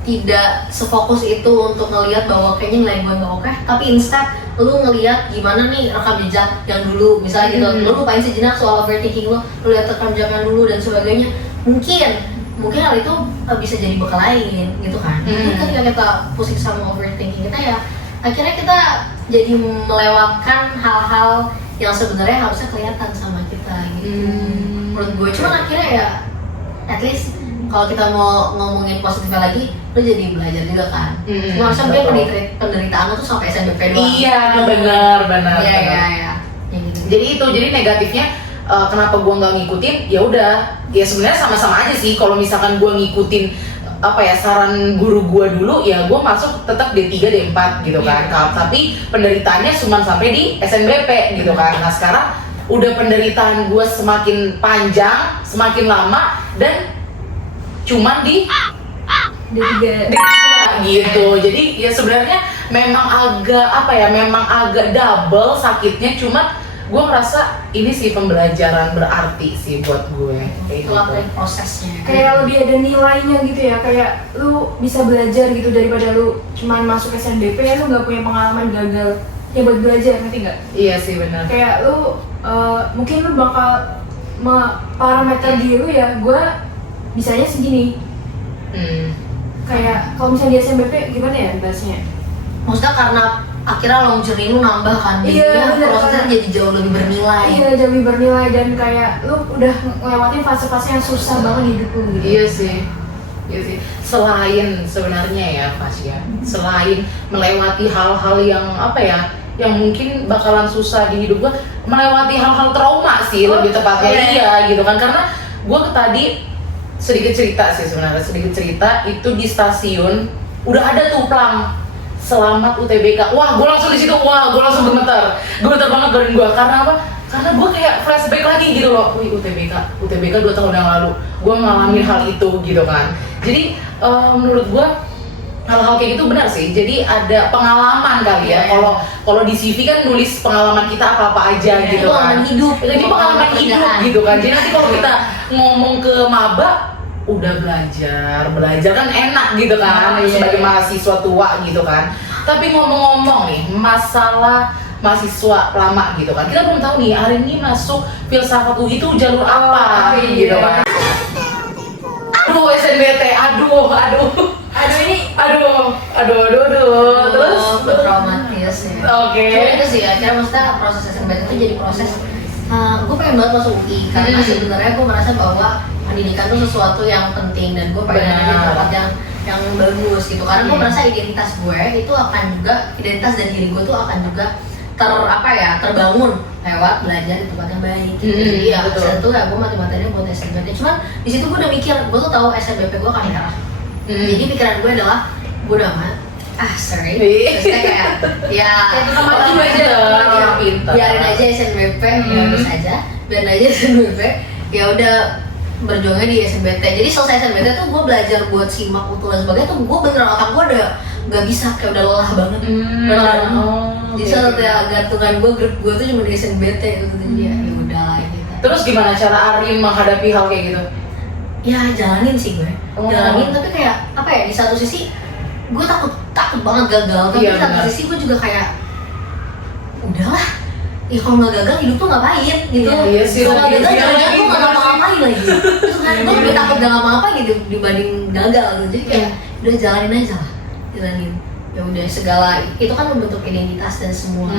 tidak sefokus itu untuk ngelihat bahwa kayaknya nilai gue nggak oke, tapi instead lu ngelihat gimana nih rekam jejak yang dulu, misalnya gitu, lu lupain sejenak soal overthinking lu lihat rekam jejak yang dulu dan sebagainya. Mungkin hal itu bisa jadi bekal lain gitu kan. Ketika kita pusing sama overthinking kita, ya akhirnya kita jadi melewatkan hal-hal yang sebenarnya harusnya kelihatan sama kita gitu. Menurut gue, cuman akhirnya ya at least kalau kita mau ngomongin positifnya lagi, lu jadi belajar juga kan. Cuma harusnya mungkin penderitaan lu tuh sampai SMP doang. Iya, benar. Iya. Ya, gitu. Jadi negatifnya, kenapa gua nggak ngikutin? Ya udah, ya sebenarnya sama-sama aja sih. Kalau misalkan gua ngikutin saran guru gua dulu, ya gua masuk tetap D3 D4 gitu kan. Tapi penderitaannya cuma sampai di SNBP gitu kan. Nah sekarang udah penderitaan gua semakin panjang, semakin lama, dan cuman di D3 gitu. Jadi ya sebenarnya memang agak double sakitnya, cuma gue ngerasa ini sih pembelajaran berarti sih buat gue kayak Itulah gitu. dari prosesnya. kayak lebih ada nilainya gitu ya, kayak lu bisa belajar gitu daripada lu cuman masuk SNBP ya lu nggak punya pengalaman gagal ya buat belajar, ngerti nggak? Iya sih benar. Kayak lu mungkin lu bakal parameter diri lu ya, gue bisanya segini. Kayak kalau misalnya di SNBP gimana ya bahasnya? Maksudnya karena akhirnya long journey lu nambah kan, Iya, bener, prosesnya kan. jadi jauh lebih bernilai. Iya, jadi lebih bernilai dan kayak lu udah ngelewatin fase-fase yang susah banget di hidup lu gitu. Iya sih. Selain sebenarnya ya Fasya, selain melewati hal-hal yang apa ya, yang mungkin bakalan susah di hidup gua, melewati hal-hal trauma sih lebih tepatnya. Iya gitu kan, karena gua tadi sedikit cerita itu di stasiun udah ada tuh plang selamat UTBK. Wah, gue langsung di situ, gue langsung gemeter banget badan gue. Karena apa? Karena gue kayak flashback lagi gitu loh. Wih, UTBK 2 tahun yang lalu gue ngalamin hal itu gitu kan. Jadi menurut gue hal-hal kayak gitu benar sih. Jadi ada pengalaman kali ya. Kalau di CV kan nulis pengalaman kita apa aja gitu kan. Pengalaman hidup. Jadi pengalaman hidup gitu kan. Jadi nanti kalau kita ngomong ke maba, udah belajar kan enak gitu kan, sebagai mahasiswa tua gitu kan. Tapi ngomong-ngomong nih masalah mahasiswa lama gitu kan, kita belum tahu nih hari ini masuk filsafat UI itu jalur apa gitu kan. Aduh SNBT, aduh terus Traumatis ya. Oke. Cuma itu sih akhirnya maksudnya proses SNBT itu jadi proses gue pengen banget masuk UI karena sebenarnya gue merasa bahwa pendidikan itu sesuatu yang penting dan gue pengen ada di tempat yang bagus gitu, karena gue merasa identitas gue itu akan juga, identitas dan diri gue tuh akan juga terbangun lewat belajar di tempat yang baik gitu. Jadi ya itu ya gue mati-matinya buat SNBT, cuman di situ gue udah mikir, gue tuh tahu SNBP gue akan merah. Jadi pikiran gue adalah gue udah amat maksudnya kayak ya orang aja pintar, biarin aja SNBP, biarin aja SNBP, ya udah berjuangnya di SNBT. Jadi selesai SNBT tuh gue belajar buat simak utul dan sebagainya tuh gue bener otak gue udah gak bisa, kayak udah lelah banget. Jadi soalnya gantungan grup gue tuh cuma di SNBT gitu, jadi ya udah lah gitu. Terus gimana cara Arin menghadapi hal kayak gitu? Ya jalanin sih gue, jalanin, tapi kayak apa ya, di satu sisi gue takut banget gagal, tapi di satu sisi gue juga kayak udahlah, ya kalau nggak gagal hidup tuh ngapain gitu. Iya sih, kalau gagal iya, jangan-jangan gue nggak ngapa-ngapain lagi. Terus kan gue lebih takut gak ngapa-ngapain gitu dibanding gagal gitu. Jadi kayak udah jalanin aja lah, jalanin. Ya udah, segala itu kan membentuk identitas dan semua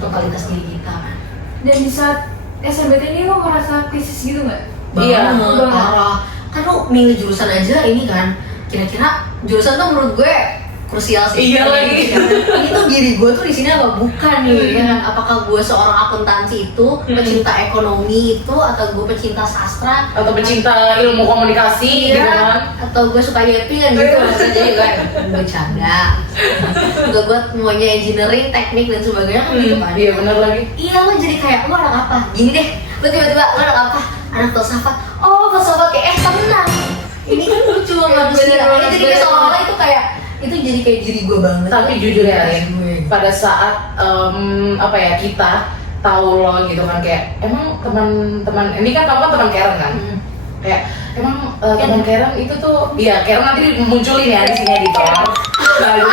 totalitas diri kita kan. Dan di saat SNBT ini lo ngerasa krisis gitu nggak? Iya, parah. Kan lo milih jurusan aja ini kan, kira-kira jurusan tuh menurut gue krusial sih. Iya lagi. Ini tuh diri gue tuh di sini apa bukan nih? Ya, apakah gue seorang akuntansi itu, pecinta ekonomi itu, atau gue pecinta sastra, atau pecinta ilmu komunikasi gitu kan? atau gue suka nyepi kan gitu? Maksudnya jadi gue bercanda. Enggak, gue maunya engineering, teknik dan sebagainya kan gitu kan? Iya benar lagi. Iya, lo jadi kayak lo anak apa? Gini deh, lo tiba-tiba lo anak apa? Anak filsafat. Oh, filsafat kayak tenang. Ini kan lucu banget sih. Jadi kayak seolah-olah itu kayak itu jadi kayak diri gue banget. Tapi jujur ya Arin, pada saat kita tahu lo gitu kan, kayak emang teman-teman ini kan kamu kan teman Karen kan, kayak emang teman Karen itu tuh, iya Karen nanti munculin ya di sini editor. Nah jadi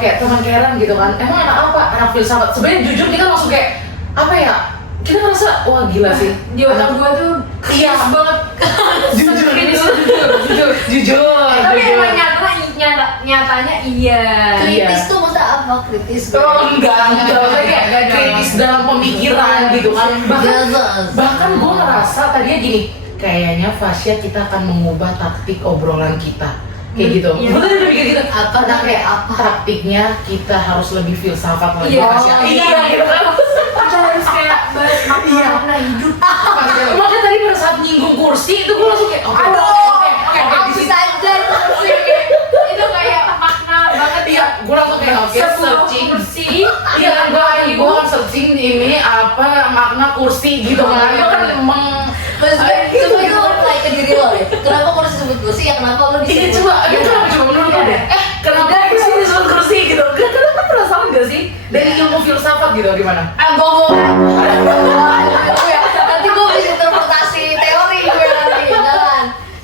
kayak teman Karen gitu kan, emang anak apa? Anak filsafat. Sebenarnya jujur kita langsung kayak apa ya? Kita ngerasa wah gila sih. Di otak gue tuh iya banget. jujur. tapi emang nyatanya iya. Kritis tuh maksudnya apa? Kritis? Oh enggak, maksudnya kayak kritis dalam pemikiran gitu kan. Bahkan gue ngerasa tadinya gini, kayaknya Fasya kita akan mengubah taktik obrolan kita kayak gitu. Gue tadi udah mikir gitu, karena kayak taktiknya kita harus lebih filsafat lagi. Iya gitu kan. Kita harus kayak bahas makna hidup. Makanya tadi pada saat nyinggung kursi itu gue langsung kayak oke, Aku saja kursi. Itu kayak makna banget ya. gue langsung kayak oke, searching kursi. iya gue akan searching ini apa makna kursi gitu kan. Itu kan Maksudnya itu mulai ke diri lo ya? Kenapa kalau disebut kursi ya kenapa lo ini disebut? coba menurut lo deh, kenapa kursi disebut kursi gitu? Kenapa penasaran gak sih? Dari ilmu filsafat gitu gimana? Nanti gue bisa interpretasi teori gue nanti,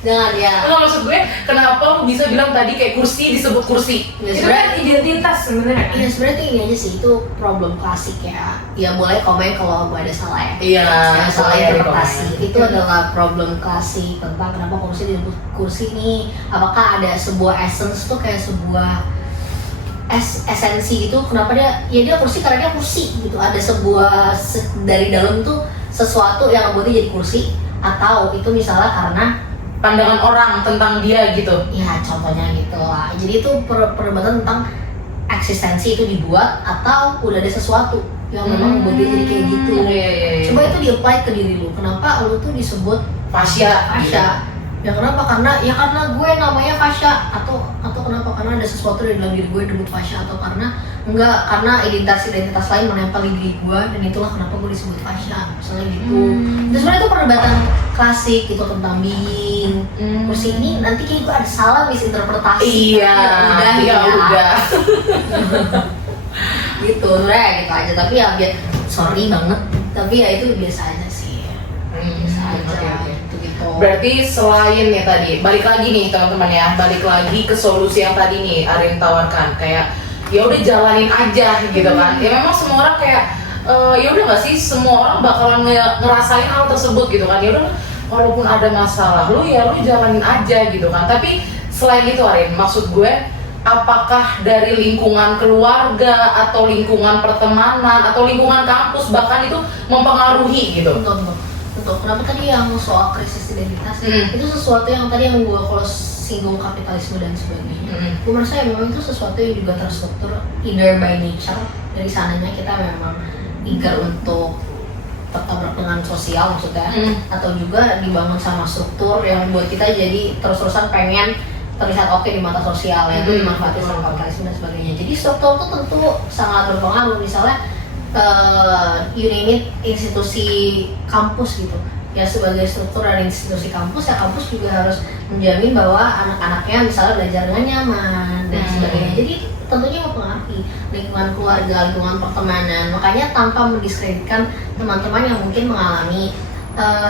jangan ya. Nggak, maksud gue kenapa lo bisa Fasya bilang tadi kayak kursi disebut kursi. Ya, Itu sebenarnya kan identitas sebenarnya. iya sebenarnya tuh ini aja sih, itu problem klasik ya. Ya boleh komen kalau gue ada salah ya. Iya, Yang salah boleh interpretasi komen. itu adalah problem klasik tentang kenapa kursi disebut kursi nih. Apakah ada sebuah essence tuh kayak sebuah esensi gitu, kenapa dia kursi karena dia kursi gitu. Ada sebuah dari dalam tuh sesuatu yang membuat dia jadi kursi, atau itu misalnya karena Pandangan orang tentang dia gitu. ya contohnya gitu lah. Jadi itu perdebatan tentang eksistensi itu dibuat atau udah ada sesuatu yang memang membuat dia jadi kayak gitu. Iya. Coba itu di-apply ke diri lu. Kenapa lu tuh disebut Fasya. Fasya? Ya kenapa? Karena gue namanya Fasya, atau kenapa? Karena ada sesuatu di dalam diri gue yang disebut Fasya, atau karena identitas lain menempel di diri gue dan itulah kenapa gue disebut Fasya, misalnya gitu. Terus sebenarnya itu perdebatan klasik gitu tentang being. Kursi ini nanti kayak gue ada salah misinterpretasi. Iya. Ya Udah. gitu sebenarnya gitu aja, tapi ya biar sorry banget, tapi ya itu biasa aja sih. Biasa aja Oke. gitu. Berarti selain nih tadi, balik lagi nih teman-teman ya, balik lagi ke solusi yang tadi nih Arin tawarkan, kayak ya udah jalanin aja gitu kan. Ya memang semua orang kayak ya udah nggak sih, semua orang bakalan ngerasain hal tersebut gitu kan. Ya udah, walaupun ada masalah lu jalanin aja gitu kan. Tapi selain itu Arin, maksud gue, apakah dari lingkungan keluarga atau lingkungan pertemanan atau lingkungan kampus bahkan itu mempengaruhi gitu? Betul. Kenapa tadi yang soal krisis identitas itu sesuatu yang tadi yang gue kalau singgung kapitalisme dan sebagainya. Gue merasa ya memang itu sesuatu yang juga terstruktur either by nature, dari sananya kita memang eager untuk tertabrak dengan sosial maksudnya, atau juga dibangun sama struktur yang buat kita jadi terus-terusan pengen terlihat oke di mata sosial, ya itu dimanfaatkan sama kapitalisme dan sebagainya. Jadi struktur itu tentu sangat berpengaruh. Misalnya you name it, institusi kampus gitu ya, sebagai struktur dan institusi kampus ya, kampus juga harus menjamin bahwa anak-anaknya misalnya belajar dengan nyaman dan sebagainya. Jadi tentunya mempengaruhi lingkungan keluarga, lingkungan pertemanan. Makanya tanpa mendiskreditkan teman-teman yang mungkin mengalami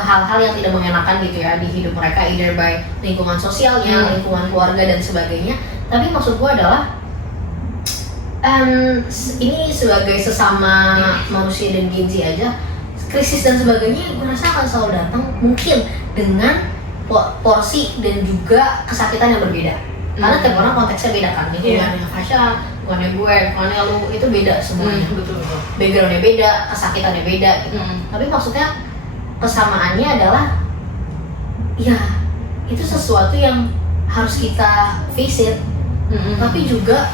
hal-hal yang tidak mengenakan gitu ya di hidup mereka, either by lingkungan sosialnya, lingkungan keluarga dan sebagainya. Tapi maksud gue adalah ini sebagai sesama manusia dan Gen Z aja, krisis dan sebagainya gue rasa akan selalu datang, mungkin dengan porsi dan juga kesakitan yang berbeda. Karena tiap orang konteksnya beda kan, lingkungannya Fasya, lingkungannya gue, lingkungannya lu, itu beda semuanya. Betul. Backgroundnya beda, kesakitannya beda gitu. Tapi maksudnya kesamaannya adalah ya itu sesuatu yang harus kita face it. Tapi juga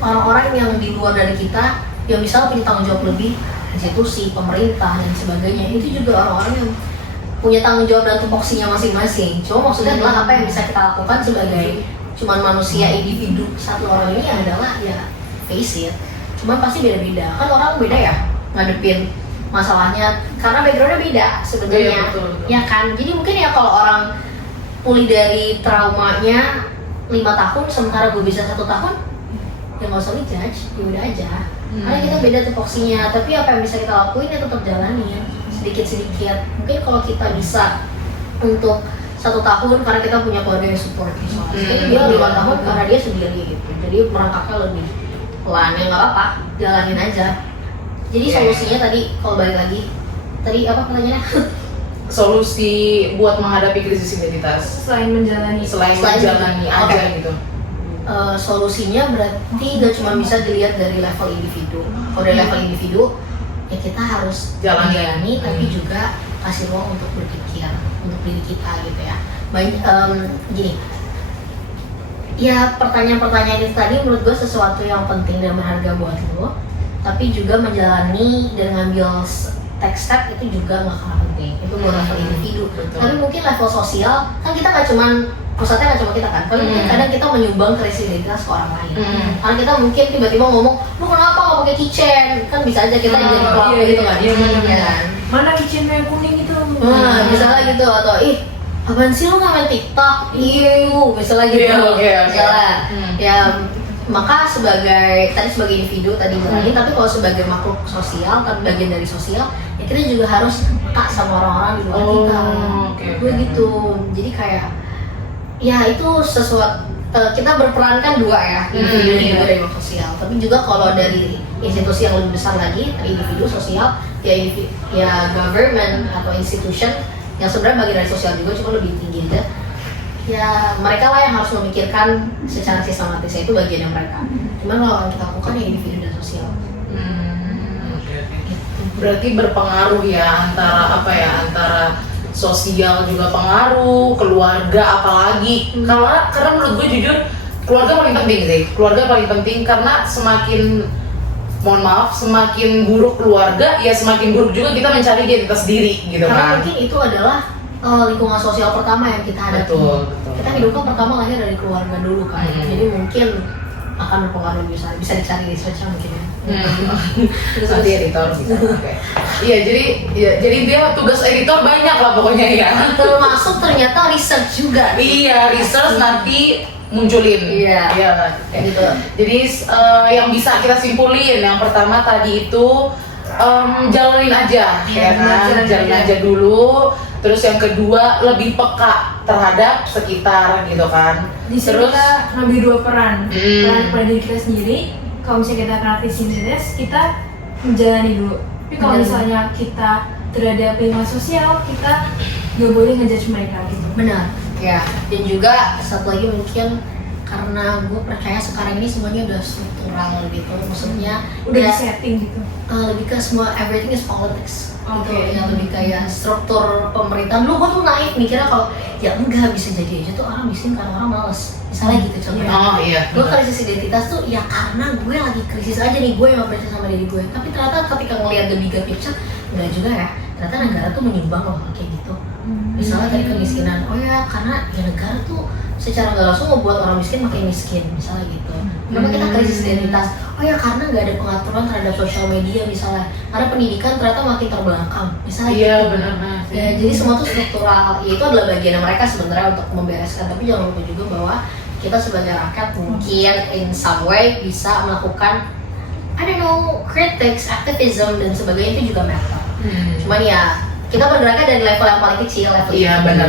orang-orang yang di luar dari kita yang misalnya punya tanggung jawab lebih, institusi, pemerintah dan sebagainya, itu juga orang-orang yang punya tanggung jawab dan tupoksinya masing-masing. Cuma maksudnya adalah apa yang bisa kita lakukan sebagai cuman manusia individu satu orang ini adalah ya face it. Cuman pasti beda-beda, kan orang beda ya ngadepin masalahnya karena backgroundnya beda sebenarnya. Iya, betul. Ya kan, jadi mungkin ya kalau orang pulih dari traumanya 5 tahun sementara gue bisa 1 tahun, ya nggak usah dijudge, ya udah aja. Karena kita beda tupoksinya, tapi apa yang bisa kita lakuin ya tetap jalani ya, sedikit-sedikit. Mungkin kalau kita bisa untuk 1 tahun karena kita punya keluarga yang support gitu. Jadi dia 5 tahun karena dia sendiri gitu. Jadi merangkaknya lebih pelan, ya nggak apa-apa, jalanin aja. Jadi solusinya tadi kalau balik lagi, tadi apa pertanyaannya? Solusi buat menghadapi krisis identitas Selain menjalani menjalani aja gitu. Solusinya berarti gak cuma bisa dilihat dari level individu. Kalau dari level individu ya kita harus menjalani, tapi juga kasih ruang untuk berpikir untuk diri kita gitu ya. Gini, ya pertanyaan-pertanyaan itu tadi menurut gue sesuatu yang penting dan berharga buat lo, tapi juga menjalani dan ngambil text step itu juga nggak kalah penting. Itu buat level individu. Tapi mungkin level sosial kan kita nggak cuman pusatnya nggak cuma kita kan, tapi mungkin kadang kita menyumbang krisis identitas ke orang lain. Karena kita mungkin tiba-tiba ngomong, lu kenapa nggak pakai kitchen? Kan bisa aja kita jadi pelaku gitu kan? Iya kan? mana kitchen yang kuning itu? Nah, misalnya gitu, atau ih apaan sih lu nggak main TikTok? Misalnya gitu. Misalnya, ya maka sebagai individu tadi berani, tapi kalau sebagai makhluk sosial, kan bagian dari sosial, ya kita juga harus peka sama orang-orang di luar kita. Gue gitu. Jadi kayak ya itu sesuatu kita berperan kan dua ya, individu dan juga dari makhluk sosial. Tapi juga kalau dari institusi yang lebih besar lagi, individu sosial, ya government atau institution yang sebenarnya bagian dari sosial juga, cuma lebih tinggi aja. Ya mereka lah yang harus memikirkan secara sistematis, itu bagiannya mereka. Cuman kalau yang kita lakukan ya individu dan sosial. Oke. Berarti berpengaruh ya antara antara sosial juga pengaruh, keluarga apalagi. Karena menurut gue jujur keluarga paling penting sih. Keluarga paling penting karena semakin buruk keluarga, ya semakin buruk juga kita mencari identitas diri gitu Karena kan. mungkin itu adalah lingkungan sosial pertama yang kita hadapi. Betul. Kita hidup kan pertama lahir dari keluarga dulu kan. Jadi mungkin akan berpengaruh, bisa dicari research mungkin ya. Nanti editor bisa. Oke. Iya, jadi dia tugas editor banyak lah pokoknya ya. Termasuk ternyata research juga. Iya, research nanti munculin. Iya. Kayak Gitu. Jadi yang bisa kita simpulin yang pertama tadi itu jalanin aja, ya kan? Jalanin aja dulu. Terus yang kedua lebih peka terhadap sekitar gitu kan. Di sini Terus kita ngambil dua peran, peran pada diri kita sendiri. Kalau misalnya kita kena krisis, kita menjalani dulu. Tapi kalau misalnya kita terhadap lingkungan sosial, kita gak boleh ngejudge mereka gitu. Benar. Ya. Dan juga satu lagi mungkin karena gue percaya sekarang ini semuanya udah struktural gitu. Maksudnya Udah ya, di setting gitu. lebih ke semua everything is politics. Oke. Gitu, yang lebih kayak struktur pemerintahan. Dulu gue tuh naif mikirnya kalau ya enggak, bisa jadi aja tuh orang miskin karena orang males. Misalnya gitu contohnya. oh iya. Gue krisis identitas tuh ya karena gue lagi krisis aja nih, gue yang percaya sama diri gue. Tapi ternyata ketika ngelihat the bigger picture, enggak juga ya. Ternyata negara tuh menyumbang loh kayak gitu. Misalnya tadi kemiskinan, oh ya karena ya negara tuh secara nggak langsung membuat orang miskin makin miskin, misalnya gitu. Memang kita krisis identitas, oh ya karena nggak ada pengaturan terhadap sosial media misalnya, karena pendidikan ternyata makin terbelakang, misalnya Iya gitu. benar. Ya, jadi semua tuh struktural, ya itu adalah bagian mereka sebenarnya untuk membereskan. Tapi jangan lupa juga bahwa kita sebagai rakyat mungkin in some way bisa melakukan I don't know, critics, activism dan sebagainya itu juga matter. Cuman ya kita bergeraknya dari level yang paling kecil, level Iya itu. benar.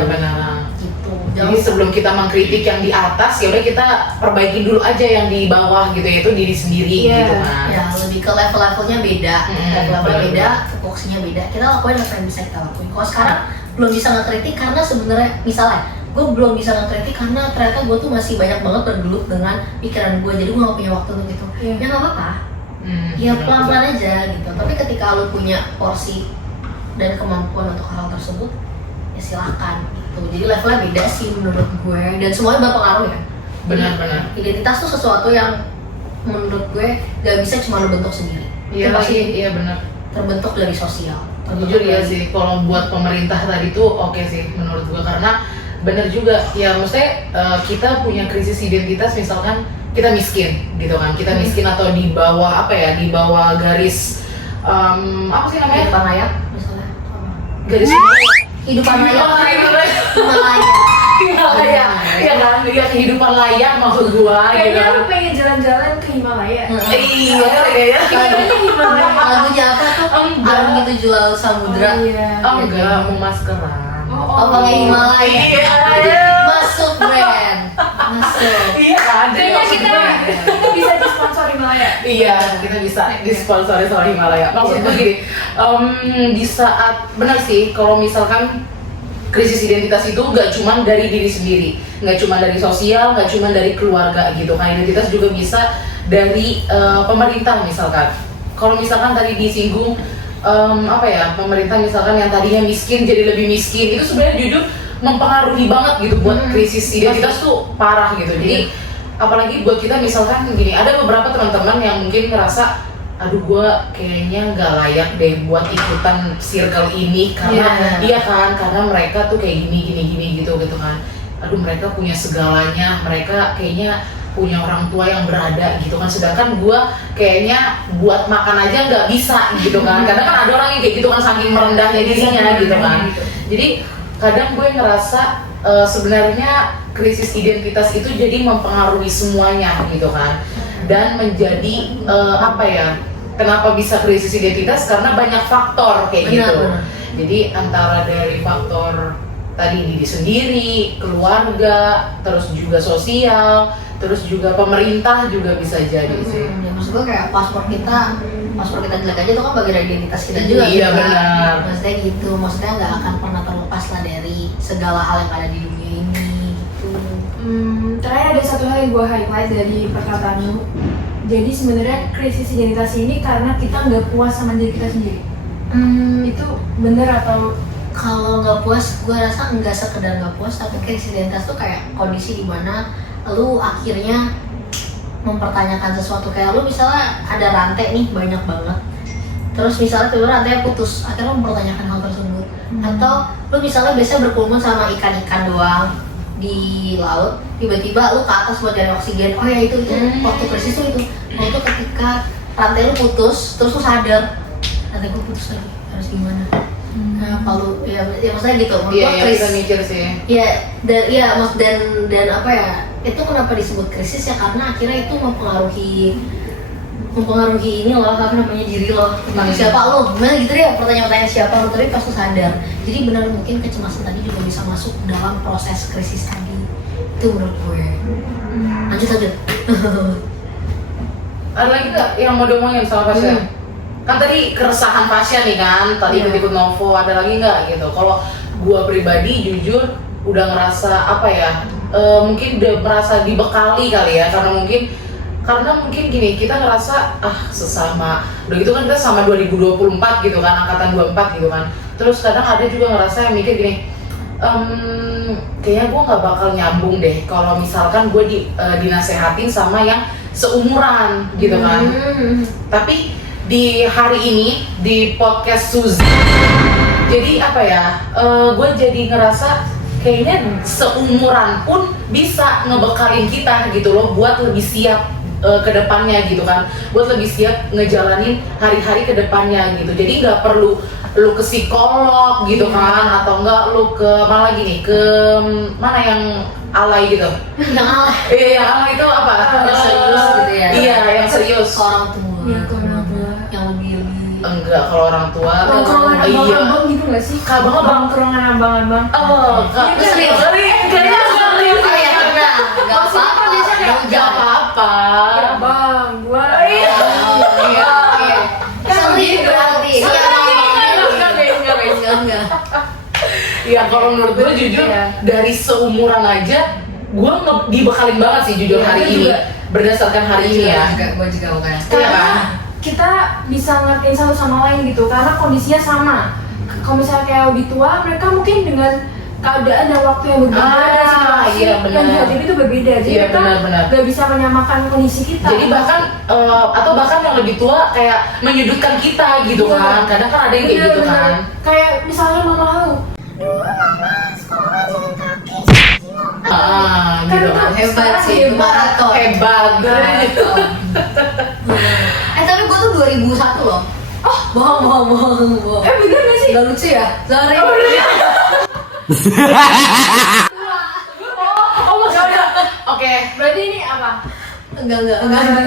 Gitu. Jadi sebelum kita mengkritik yang di atas, ya udah kita perbaiki dulu aja yang di bawah gitu, yaitu diri sendiri Iya. gitu kan. Ya lebih ke level-levelnya beda, level-levelnya benar. beda, tupoksinya beda. Kita lakuin apa yang bisa kita lakuin. Kalau sekarang belum bisa ngekritik karena sebenarnya misalnya gue belum bisa ngekritik karena ternyata gue tuh masih banyak banget bergelut dengan pikiran gue, jadi gue gak punya waktu untuk itu. Iya. Ya nggak apa-apa. Ya pelan-pelan aja gitu. Tapi ketika lo punya porsi dan kemampuan untuk hal tersebut, ya silahkan gitu. Jadi levelnya beda sih menurut gue, dan semuanya berpengaruh ya. Benar. Identitas tuh sesuatu yang menurut gue gak bisa cuma lo bentuk sendiri. Iya Itu pasti iya benar. terbentuk dari sosial. Jujur ya sih, kalau buat pemerintah tadi tuh oke sih menurut gua, karena bener juga ya, maksudnya kita punya krisis identitas, misalkan kita miskin gitu kan, kita miskin atau di bawah di bawah garis apa sih namanya, Kehidupan layak misalnya. garis Hidupan layak. Himalaya. Himalaya. Iya kan, ya kehidupan layak maksud gua gitu. Kayaknya lu pengen jalan-jalan ke Himalaya. Iya kayaknya. Kayaknya Himalaya. Lagunya apa tuh? Enggak. Orang gitu jual samudra. Oh, iya. Oh enggak, mau maskeran. Oh, pakai Himalaya. Iya. Masuk brand. Masuk. Iya kan, jadi Kayaknya maksud kita gua- bisa disponsor Himalaya. Iya, kita bisa disponsori sama Himalaya. Maksud gue gini, di saat benar sih, kalau misalkan krisis identitas itu nggak cuma dari diri sendiri, nggak cuma dari sosial, nggak cuma dari keluarga gitu kan. Identitas juga bisa dari pemerintah misalkan. Kalau misalkan tadi disinggung pemerintah misalkan yang tadinya miskin jadi lebih miskin, itu sebenarnya jujur mempengaruhi banget gitu buat krisis identitas tuh parah gitu. Jadi apalagi buat kita misalkan gini, ada beberapa teman-teman yang mungkin ngerasa aduh gue kayaknya nggak layak deh buat ikutan circle ini karena iya kan, karena mereka tuh kayak gini gitu kan. Aduh mereka punya segalanya, mereka kayaknya punya orang tua yang berada gitu kan, sedangkan gue kayaknya buat makan aja nggak bisa gitu kan. Kadang kan ada orang yang kayak gitu kan, saking merendahnya dirinya gitu kan. Jadi kadang gue ngerasa sebenarnya krisis identitas itu jadi mempengaruhi semuanya gitu kan, dan menjadi kenapa bisa krisis identitas, karena banyak faktor kayak gitu. Jadi antara dari faktor tadi diri sendiri, keluarga, terus juga sosial, terus juga pemerintah juga bisa jadi sih. Ya maksud gue kayak paspor kita jelek aja itu kan bagian dari identitas kita juga. Iya gitu kan. benar. Maksudnya gitu, maksudnya nggak akan pernah terlepas lah dari segala hal yang ada di dunia ini gitu. Terakhir ada satu hal yang gue highlight dari perkataan lu. Jadi sebenarnya krisis identitas ini karena kita nggak puas sama diri kita sendiri. Itu bener atau? Kalau nggak puas, gue rasa nggak sekedar nggak puas, tapi krisis identitas tuh kayak kondisi dimana lu akhirnya mempertanyakan sesuatu. Kayak lu misalnya ada rantai nih banyak banget, terus misalnya tiba-tiba rantainya putus, akhirnya lu mempertanyakan hal tersebut. Atau lu misalnya biasa berkumpul sama ikan-ikan doang di laut, tiba-tiba lu ke atas buat cari oksigen. Oh ya itu waktu krisis tuh itu waktu ketika rantai lu putus, terus lu sadar rantai gue putus lagi, harus gimana? Nah, kalau ya maksudnya gitu, menurut Iya, gua yang kita mikir sih. ya dan apa ya, itu kenapa disebut krisis ya, karena akhirnya itu mempengaruhi ini loh, apa namanya, diri lo, tentang siapa lo, gimana gitu ya, pertanyaan-pertanyaan siapa lo, tapi pas lo sadar. Jadi benar mungkin kecemasan tadi juga bisa masuk dalam proses krisis tadi, itu menurut gue. Lanjut Ada lagi nggak yang mau diomongin sama pasien? Kan tadi keresahan pasien nih kan, tadi ikut Novo, ada lagi nggak gitu? Kalau gua pribadi jujur udah ngerasa apa ya, mungkin udah merasa dibekali kali ya, karena mungkin gini, kita ngerasa sesama, udah gitu kan kita sama 2024 gitu kan, angkatan 24 gitu kan. Terus kadang ada juga ngerasa yang mikir gini, kayaknya gue nggak bakal nyambung deh kalau misalkan gue dinasehatin sama yang seumuran gitu kan. Tapi di hari ini di podcast Suzy, jadi apa ya, gue jadi ngerasa kayaknya seumuran pun bisa ngebekalin kita gitu loh, buat lebih siap ke depannya gitu kan, buat lebih siap ngejalanin hari-hari ke depannya gitu. Jadi nggak perlu lu ke psikolog gitu kan, atau enggak lu ke mana lagi nih, ke mana yang alay gitu. Yang alay. Iya, yang alay itu apa? Yang serius gitu ya. Iya, yang serius. Ke orang tua. Iya, ke orang tua. Yang lebih Enggak, kalau orang tua. Nongkrongan iya. abang-abang gitu nggak sih? Nongkrongan abang-abang. Serius. Oh iya, nggak apa-apa. Enggak apa-apa. Ya bang, gua. Sering berarti. Enggak. Ya kalau menurut gue jujur dari seumuran aja gue dibekalin banget sih jujur hari ini, berdasarkan hari ini ya. Gue juga bukan. Iya kan? Kita bisa ngertiin satu sama lain gitu karena kondisinya sama. Kalau misalnya kayak lebih tua, mereka mungkin dengan keadaan dan waktu yang berbeda dan situasi iya, benar. yang dihadapi itu berbeda. Jadi Iya, kita benar. nggak bisa menyamakan kondisi kita. Jadi bahkan yang lebih tua kayak menyudutkan kita gitu Iya. kan. Kadang kan ada yang kayak gitu Bener-bener. kan. Kayak misalnya mama lu, Dulu mama sekolah jalan kaki. Gitu Kan kan. Hebat sih, itu maraton. Hebat. Tapi gue tuh 2001 loh. Oh, bohong. bener gak sih? Gak lucu ya? Sorry. Oke. Berarti ini apa? Enggak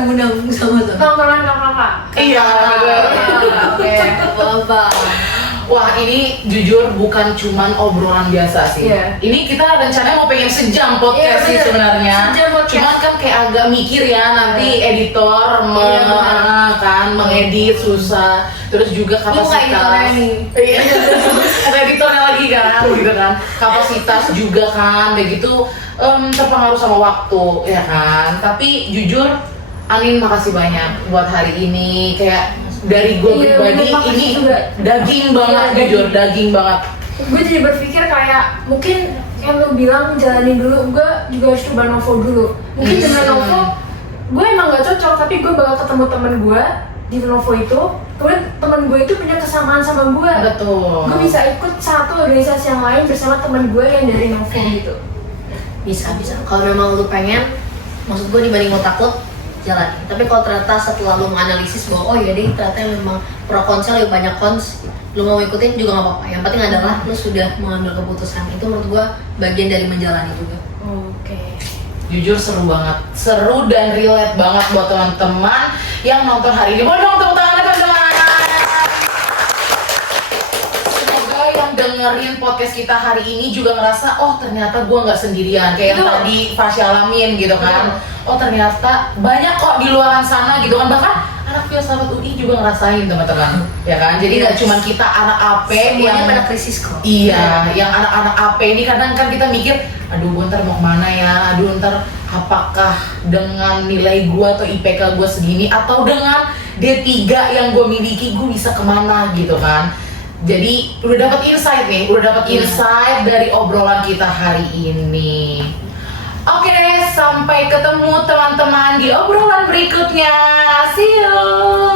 nyambung sama tuh. Nongkrongan kakak. Iya. Oke, apa? Wah, ini jujur bukan cuman obrolan biasa sih. Iya. Ini kita rencananya mau pengen sejam podcast Iya, sih bener. sebenarnya. Sejam podcast. Cuman kan kayak agak mikir ya, nanti editor Iya, bener. mengedit susah. Terus juga Ini bukan editornya kapasitas. nih. Iya. Ada editornya lagi kan, gitu kan. Kapasitas juga kan, begitu terpengaruh sama waktu, ya kan. Tapi jujur, Anin makasih banyak buat hari ini. Kayak dari gue Iya, pribadi makasih ini juga. daging banget, Iya, jujur daging banget. Gue jadi berpikir kayak mungkin yang lu bilang jalanin dulu, gue juga harus coba Novo dulu. Mungkin dengan Novo, gue emang gak cocok, tapi gue bakal ketemu temen gue di Novo itu. Kemudian temen gue itu punya kesamaan sama gue. Betul. Gue bisa ikut satu organisasi yang lain bersama temen gue yang dari Novo gitu. Bisa. Kalau memang lu pengen, maksud gue dibanding lu takut, jalan. Tapi kalau ternyata setelah lu menganalisis bahwa oh iya deh ternyata memang pro kontra lebih banyak cons, lu mau ikutin juga nggak apa-apa. Yang penting adalah lu sudah mengambil keputusan. Itu menurut gue bagian dari menjalani juga. Oke. Jujur seru banget, seru dan relate banget buat teman-teman yang nonton hari ini. Boleh dong tepuk tangannya teman-teman. Semoga yang yang dengerin podcast kita hari ini juga ngerasa, oh ternyata gue nggak sendirian kayak yang Betul. tadi Fasya alamin gitu kan. Oh ternyata banyak kok di luaran sana gitu kan, bahkan anak filsafat UI juga ngerasain teman-teman, ya kan. Jadi nggak Yes. cuma kita anak AP Semuanya yang pada krisis kok. iya, yang anak-anak AP ini kadang kan kita mikir, aduh gue ntar mau kemana ya, aduh ntar apakah dengan nilai gue atau IPK gue segini atau dengan D3 yang gue miliki gue bisa kemana gitu kan. Jadi udah dapat insight nih, udah dapat Iya. insight dari obrolan kita hari ini. Oke deh, sampai ketemu teman-teman di obrolan berikutnya. See you.